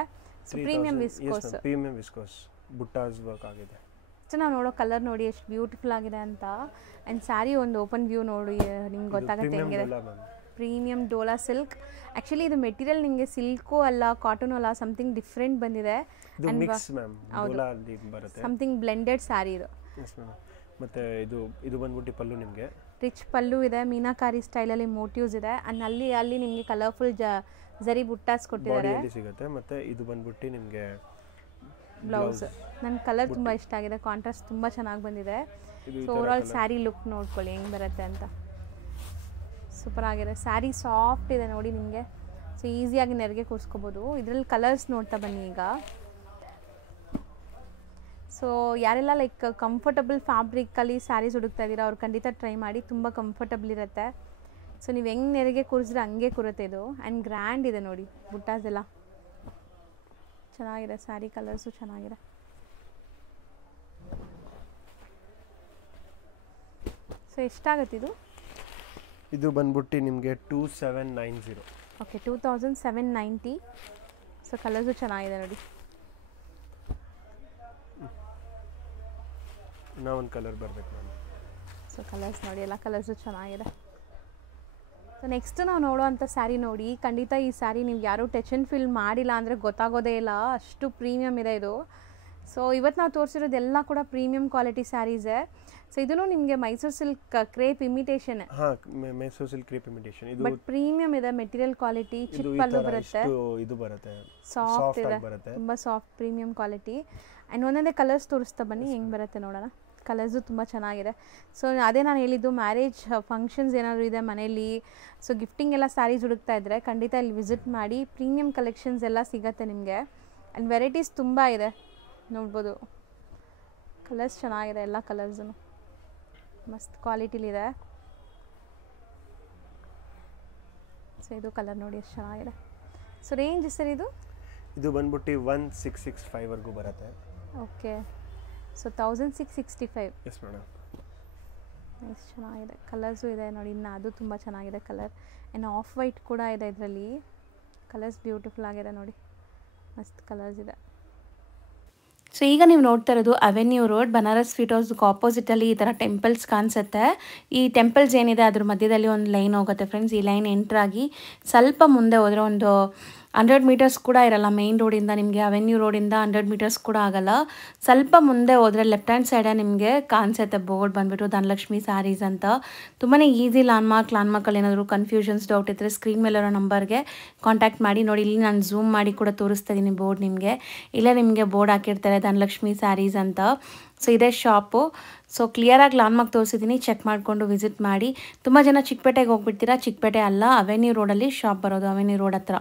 Premium viscose. ಪ್ರೀಮಿಯಂ ವಿಸ್ಕೋಸ್ ಬುಟ್ಟಾಸ್ ವರ್ಕ್ ಆಗಿದೆ. ಸೊ ನಾವು ನೋಡೋ ಕಲರ್ ನೋಡಿ ಎಷ್ಟು ಬ್ಯೂಟಿಫುಲ್ ಆಗಿದೆ ಅಂತ. ಆ್ಯಂಡ್ ಸ್ಯಾರಿ ಒಂದು ಓಪನ್ ವ್ಯೂ ನೋಡಿ, ನಿಮ್ಗೆ ಗೊತ್ತಾಗುತ್ತೆ ಹೆಂಗಿದೆ. Premium Dhola silk. ಆ್ಯಕ್ಚುಲಿ ಇದು ಮೆಟೀರಿಯಲ್ ನಿಮಗೆ ಸಿಲ್ಕು ಅಲ್ಲ, ಕಾಟನು ಅಲ್ಲ, ಸಮಥಿಂಗ್ ಡಿಫ್ರೆಂಟ್ ಬಂದಿದೆ. ಸಮಥಿಂಗ್ ಬ್ಲೆಂಡೆಡ್ ಸ್ಯಾರಿ ಇದು. ಮತ್ತು ಇದು ಬಂದ್ಬಿಟ್ಟು ಪಲ್ಲು ನಿಮಗೆ ರಿಚ್ ಪಲ್ಲು ಇದೆ, ಮೀನಾಕಾರಿ ಸ್ಟೈಲಲ್ಲಿ ಮೋಟಿವ್ಸ್ ಇದೆ. ಆ್ಯಂಡ್ ಅಲ್ಲಿ ನಿಮಗೆ ಕಲರ್ಫುಲ್ ಜರಿ ಬುಟ್ಟಾಸ್ ಕೊಟ್ಟಿದ್ದಾರೆ ಸಿಗುತ್ತೆ. ಮತ್ತು ಇದು ಬಂದ್ಬಿಟ್ಟು ನಿಮಗೆ ಬ್ಲೌಸ್. ನನ್ನ ಕಲರ್ ತುಂಬ ಇಷ್ಟ ಆಗಿದೆ, ಕಾಂಟ್ರಾಸ್ಟ್ ತುಂಬ ಚೆನ್ನಾಗಿ ಬಂದಿದೆ. ಸೊ ಓವರಾಲ್ ಸ್ಯಾರಿ ಲುಕ್ ನೋಡ್ಕೊಳ್ಳಿ ಹೆಂಗೆ ಬರುತ್ತೆ ಅಂತ. ಸೂಪರ್ ಆಗಿದೆ ಸ್ಯಾರಿ, ಸಾಫ್ಟ್ ಇದೆ ನೋಡಿ ನಿಮಗೆ. ಸೊ ಈಸಿಯಾಗಿ ನೆರಿಗೆ ಕೂರಿಸ್ಕೋಬೋದು. ಇದರಲ್ಲಿ ಕಲರ್ಸ್ ನೋಡ್ತಾ ಬನ್ನಿ ಈಗ. ಸೊ ಯಾರೆಲ್ಲ ಲೈಕ್ ಕಂಫರ್ಟಬಲ್ ಫ್ಯಾಬ್ರಿಕಲ್ಲಿ ಸ್ಯಾರೀಸ್ ಹುಡುಕ್ತಾ ಇದ್ದೀರಾ ಅವ್ರು ಖಂಡಿತ ಟ್ರೈ ಮಾಡಿ, ತುಂಬ ಕಂಫರ್ಟಬಲ್ ಇರುತ್ತೆ. ಸೊ ನೀವು ಹೆಂಗೆ ನೆರಿಗೆ ಕೂರಿಸಿದ್ರೆ ಹಂಗೆ ಕೂರುತ್ತೆ ಇದು. ಆ್ಯಂಡ್ ಗ್ರ್ಯಾಂಡ್ ಇದೆ ನೋಡಿ ಬುಟ್ಟಾಸ್ ಎಲ್ಲ ಚೆನ್ನಾಗಿದೆ. ಸ್ಯಾರಿ ಕಲರ್ಸು ಚೆನ್ನಾಗಿದೆ. ಸೊ ಎಷ್ಟಾಗುತ್ತೆ ಇದು? ಇದು ಬಂದ್ಬಿಟ್ಟು ನಿಮಗೆ 2790. ಓಕೆ, 2790. ಸೊ ಕಲರ್ಸು ಚೆನ್ನಾಗಿದೆ ನೋಡಿ. ಇನ್ನೂ ಒಂದು ಕಲರ್ ಬರಬೇಕು ನಾನು. ಸೊ ಕಲರ್ಸ್ ನೋಡಿ, ಎಲ್ಲ ಕಲರ್ಸು ಚೆನ್ನಾಗಿದೆ. ಸೊ ನೆಕ್ಸ್ಟ್ ನಾವು ನೋಡೋವಂಥ ಸ್ಯಾರಿ ನೋಡಿ. ಖಂಡಿತ ಈ ಸ್ಯಾರಿ ನೀವು ಯಾರೂ ಟಚ್ ಆ್ಯಂಡ್ ಫೀಲ್ ಮಾಡಿಲ್ಲ ಅಂದರೆ ಗೊತ್ತಾಗೋದೇ ಇಲ್ಲ, ಅಷ್ಟು ಪ್ರೀಮಿಯಮ್ ಇದೆ ಇದು. ಸೊ ಇವತ್ತು ನಾವು ತೋರಿಸಿರೋದೆಲ್ಲ ಕೂಡ ಪ್ರೀಮಿಯಂ ಕ್ವಾಲಿಟಿ ಸ್ಯಾರೀಸೇ. ಸೊ ಇದೂ ನಿಮಗೆ Mysuru silk crepe imitation. Mysuru silk crepe imitation ಇದು, ಬಟ್ ಪ್ರೀಮಿಯಂ ಇದೆ, ಮೆಟೀರಿಯಲ್ ಕ್ವಾಲಿಟಿ ಚಿಕ್ಕ ಪಲ್ಲು ಬರುತ್ತೆ, ಇದು ಬರುತ್ತೆ, ಸಾಫ್ಟ್ ಇದೆ, ತುಂಬ ಸಾಫ್ಟ್ ಪ್ರೀಮಿಯಂ ಕ್ವಾಲಿಟಿ. ಆ್ಯಂಡ್ ಒಂದೊಂದೇ ಕಲರ್ಸ್ ತೋರಿಸ್ತಾ ಬನ್ನಿ ಹೆಂಗೆ ಬರುತ್ತೆ ನೋಡೋಣ. ಕಲರ್ಸು ತುಂಬ ಚೆನ್ನಾಗಿದೆ. ಸೊ ಅದೇ ನಾನು ಹೇಳಿದ್ದು, ಮ್ಯಾರೇಜ್ ಫಂಕ್ಷನ್ಸ್ ಏನಾದರೂ ಇದೆ ಮನೇಲಿ, ಸೊ ಗಿಫ್ಟಿಂಗ್ ಎಲ್ಲ ಸ್ಯಾರೀಸ್ ಹುಡುಕ್ತಾ ಇದ್ದರೆ ಖಂಡಿತ ಇಲ್ಲಿ ವಿಸಿಟ್ ಮಾಡಿ. ಪ್ರೀಮಿಯಂ ಕಲೆಕ್ಷನ್ಸ್ ಎಲ್ಲ ಸಿಗುತ್ತೆ ನಿಮಗೆ. ಆ್ಯಂಡ್ ವೆರೈಟೀಸ್ ತುಂಬ ಇದೆ ನೋಡ್ಬೋದು. ಕಲರ್ಸ್ ಚೆನ್ನಾಗಿದೆ, ಎಲ್ಲ ಕಲರ್ಸು ಮಸ್ತ್ ಕ್ವಾಲಿಟಿಲಿದೆ. ಸೊ ಇದು ಕಲರ್ ನೋಡಿ ಎಷ್ಟು ಚೆನ್ನಾಗಿದೆ. ಸೊ ರೇಂಜ್ ಸರ್ ಇದು ಬಂದ್ಬಿಟ್ಟು 1665 ಬರುತ್ತೆ. Okay, so 1665. Yes madam. ಎಷ್ಟು ಚೆನ್ನಾಗಿದೆ. ಕಲರ್ಸು ಇದೆ ನೋಡಿ, ಇನ್ನು ಅದು ತುಂಬ ಚೆನ್ನಾಗಿದೆ ಕಲರ್. ಆ್ಯಂಡ್ ಆಫ್ ವೈಟ್ ಕೂಡ ಇದೆ ಇದರಲ್ಲಿ. ಕಲರ್ಸ್ ಬ್ಯೂಟಿಫುಲ್ ಆಗಿದೆ ನೋಡಿ, ಮಸ್ತ್ ಕಲರ್ಸ್ ಇದೆ. ಸೊ ಈಗ ನೀವು ನೋಡ್ತಾ ಇರೋದು ಅವೆನ್ಯೂ ರೋಡ್, ಬನಾರಸ್ ಸ್ವೀಟ್ ಹೌಸ್ಗೆ ಆಪೋಸಿಟಲ್ಲಿ ಈ ಥರ ಟೆಂಪಲ್ಸ್ ಕಾಣಿಸುತ್ತೆ. ಈ ಟೆಂಪಲ್ಸ್ ಏನಿದೆ ಅದ್ರ ಮಧ್ಯದಲ್ಲಿ ಒಂದು ಲೈನ್ ಹೋಗುತ್ತೆ ಫ್ರೆಂಡ್ಸ್. ಈ ಲೈನ್ ಎಂಟ್ರಾಗಿ ಸ್ವಲ್ಪ ಮುಂದೆ ಹೋದರೆ ಒಂದು 100 ಮೀಟರ್ಸ್ ಕೂಡ ಇರಲ್ಲ. ಮೇನ್ ರೋಡಿಂದ ನಿಮಗೆ ಅವೆನ್ಯೂ ರೋಡಿಂದ 100 ಮೀಟರ್ಸ್ ಕೂಡ ಆಗಲ್ಲ. ಸ್ವಲ್ಪ ಮುಂದೆ ಹೋದರೆ ಲೆಫ್ಟ್ ಹ್ಯಾಂಡ್ ಸೈಡೇ ನಿಮಗೆ ಕಾಣಿಸುತ್ತೆ ಬೋರ್ಡ್ ಬಂದುಬಿಟ್ಟು ಧನಲಕ್ಷ್ಮಿ ಸ್ಯಾರೀಸ್ ಅಂತ. ತುಂಬಾ ಈಸಿ. ಲ್ಯಾಂಡ್ಮಾರ್ಕಲ್ಲಿ ಏನಾದರೂ ಕನ್ಫ್ಯೂಷನ್ಸ್ ಡೌಟ್ ಇದ್ದರೆ ಸ್ಕ್ರೀನ್ ಮೇಲಿರೋ ನಂಬರ್ಗೆ ಕಾಂಟ್ಯಾಕ್ಟ್ ಮಾಡಿ. ನೋಡಿ, ಇಲ್ಲಿ ನಾನು ಝೂಮ್ ಮಾಡಿ ಕೂಡ ತೋರಿಸ್ತಾ ಇದ್ದೀನಿ ಬೋರ್ಡ್ ನಿಮಗೆ. ಇಲ್ಲೇ ನಿಮಗೆ ಬೋರ್ಡ್ ಹಾಕಿರ್ತಾರೆ ಧನಲಕ್ಷ್ಮಿ ಸ್ಯಾರೀಸ್ ಅಂತ. ಸೊ ಇದೇ ಶಾಪು. ಸೊ ಕ್ಲಿಯರಾಗಿ ಲ್ಯಾಂಡ್ಮಾರ್ಕ್ ತೋರಿಸಿದ್ದೀನಿ, ಚೆಕ್ ಮಾಡಿಕೊಂಡು ವಿಸಿಟ್ ಮಾಡಿ. ತುಂಬ ಜನ ಚಿಕ್ಕಪೇಟೆಗೆ ಹೋಗ್ಬಿಡ್ತೀರಾ, ಚಿಕ್ಕಪೇಟೆ ಅಲ್ಲ, ಅವೆನ್ಯೂ ರೋಡಲ್ಲಿ ಶಾಪ್ ಬರೋದು, ಅವೆನ್ಯೂ ರೋಡ್ ಹತ್ರ.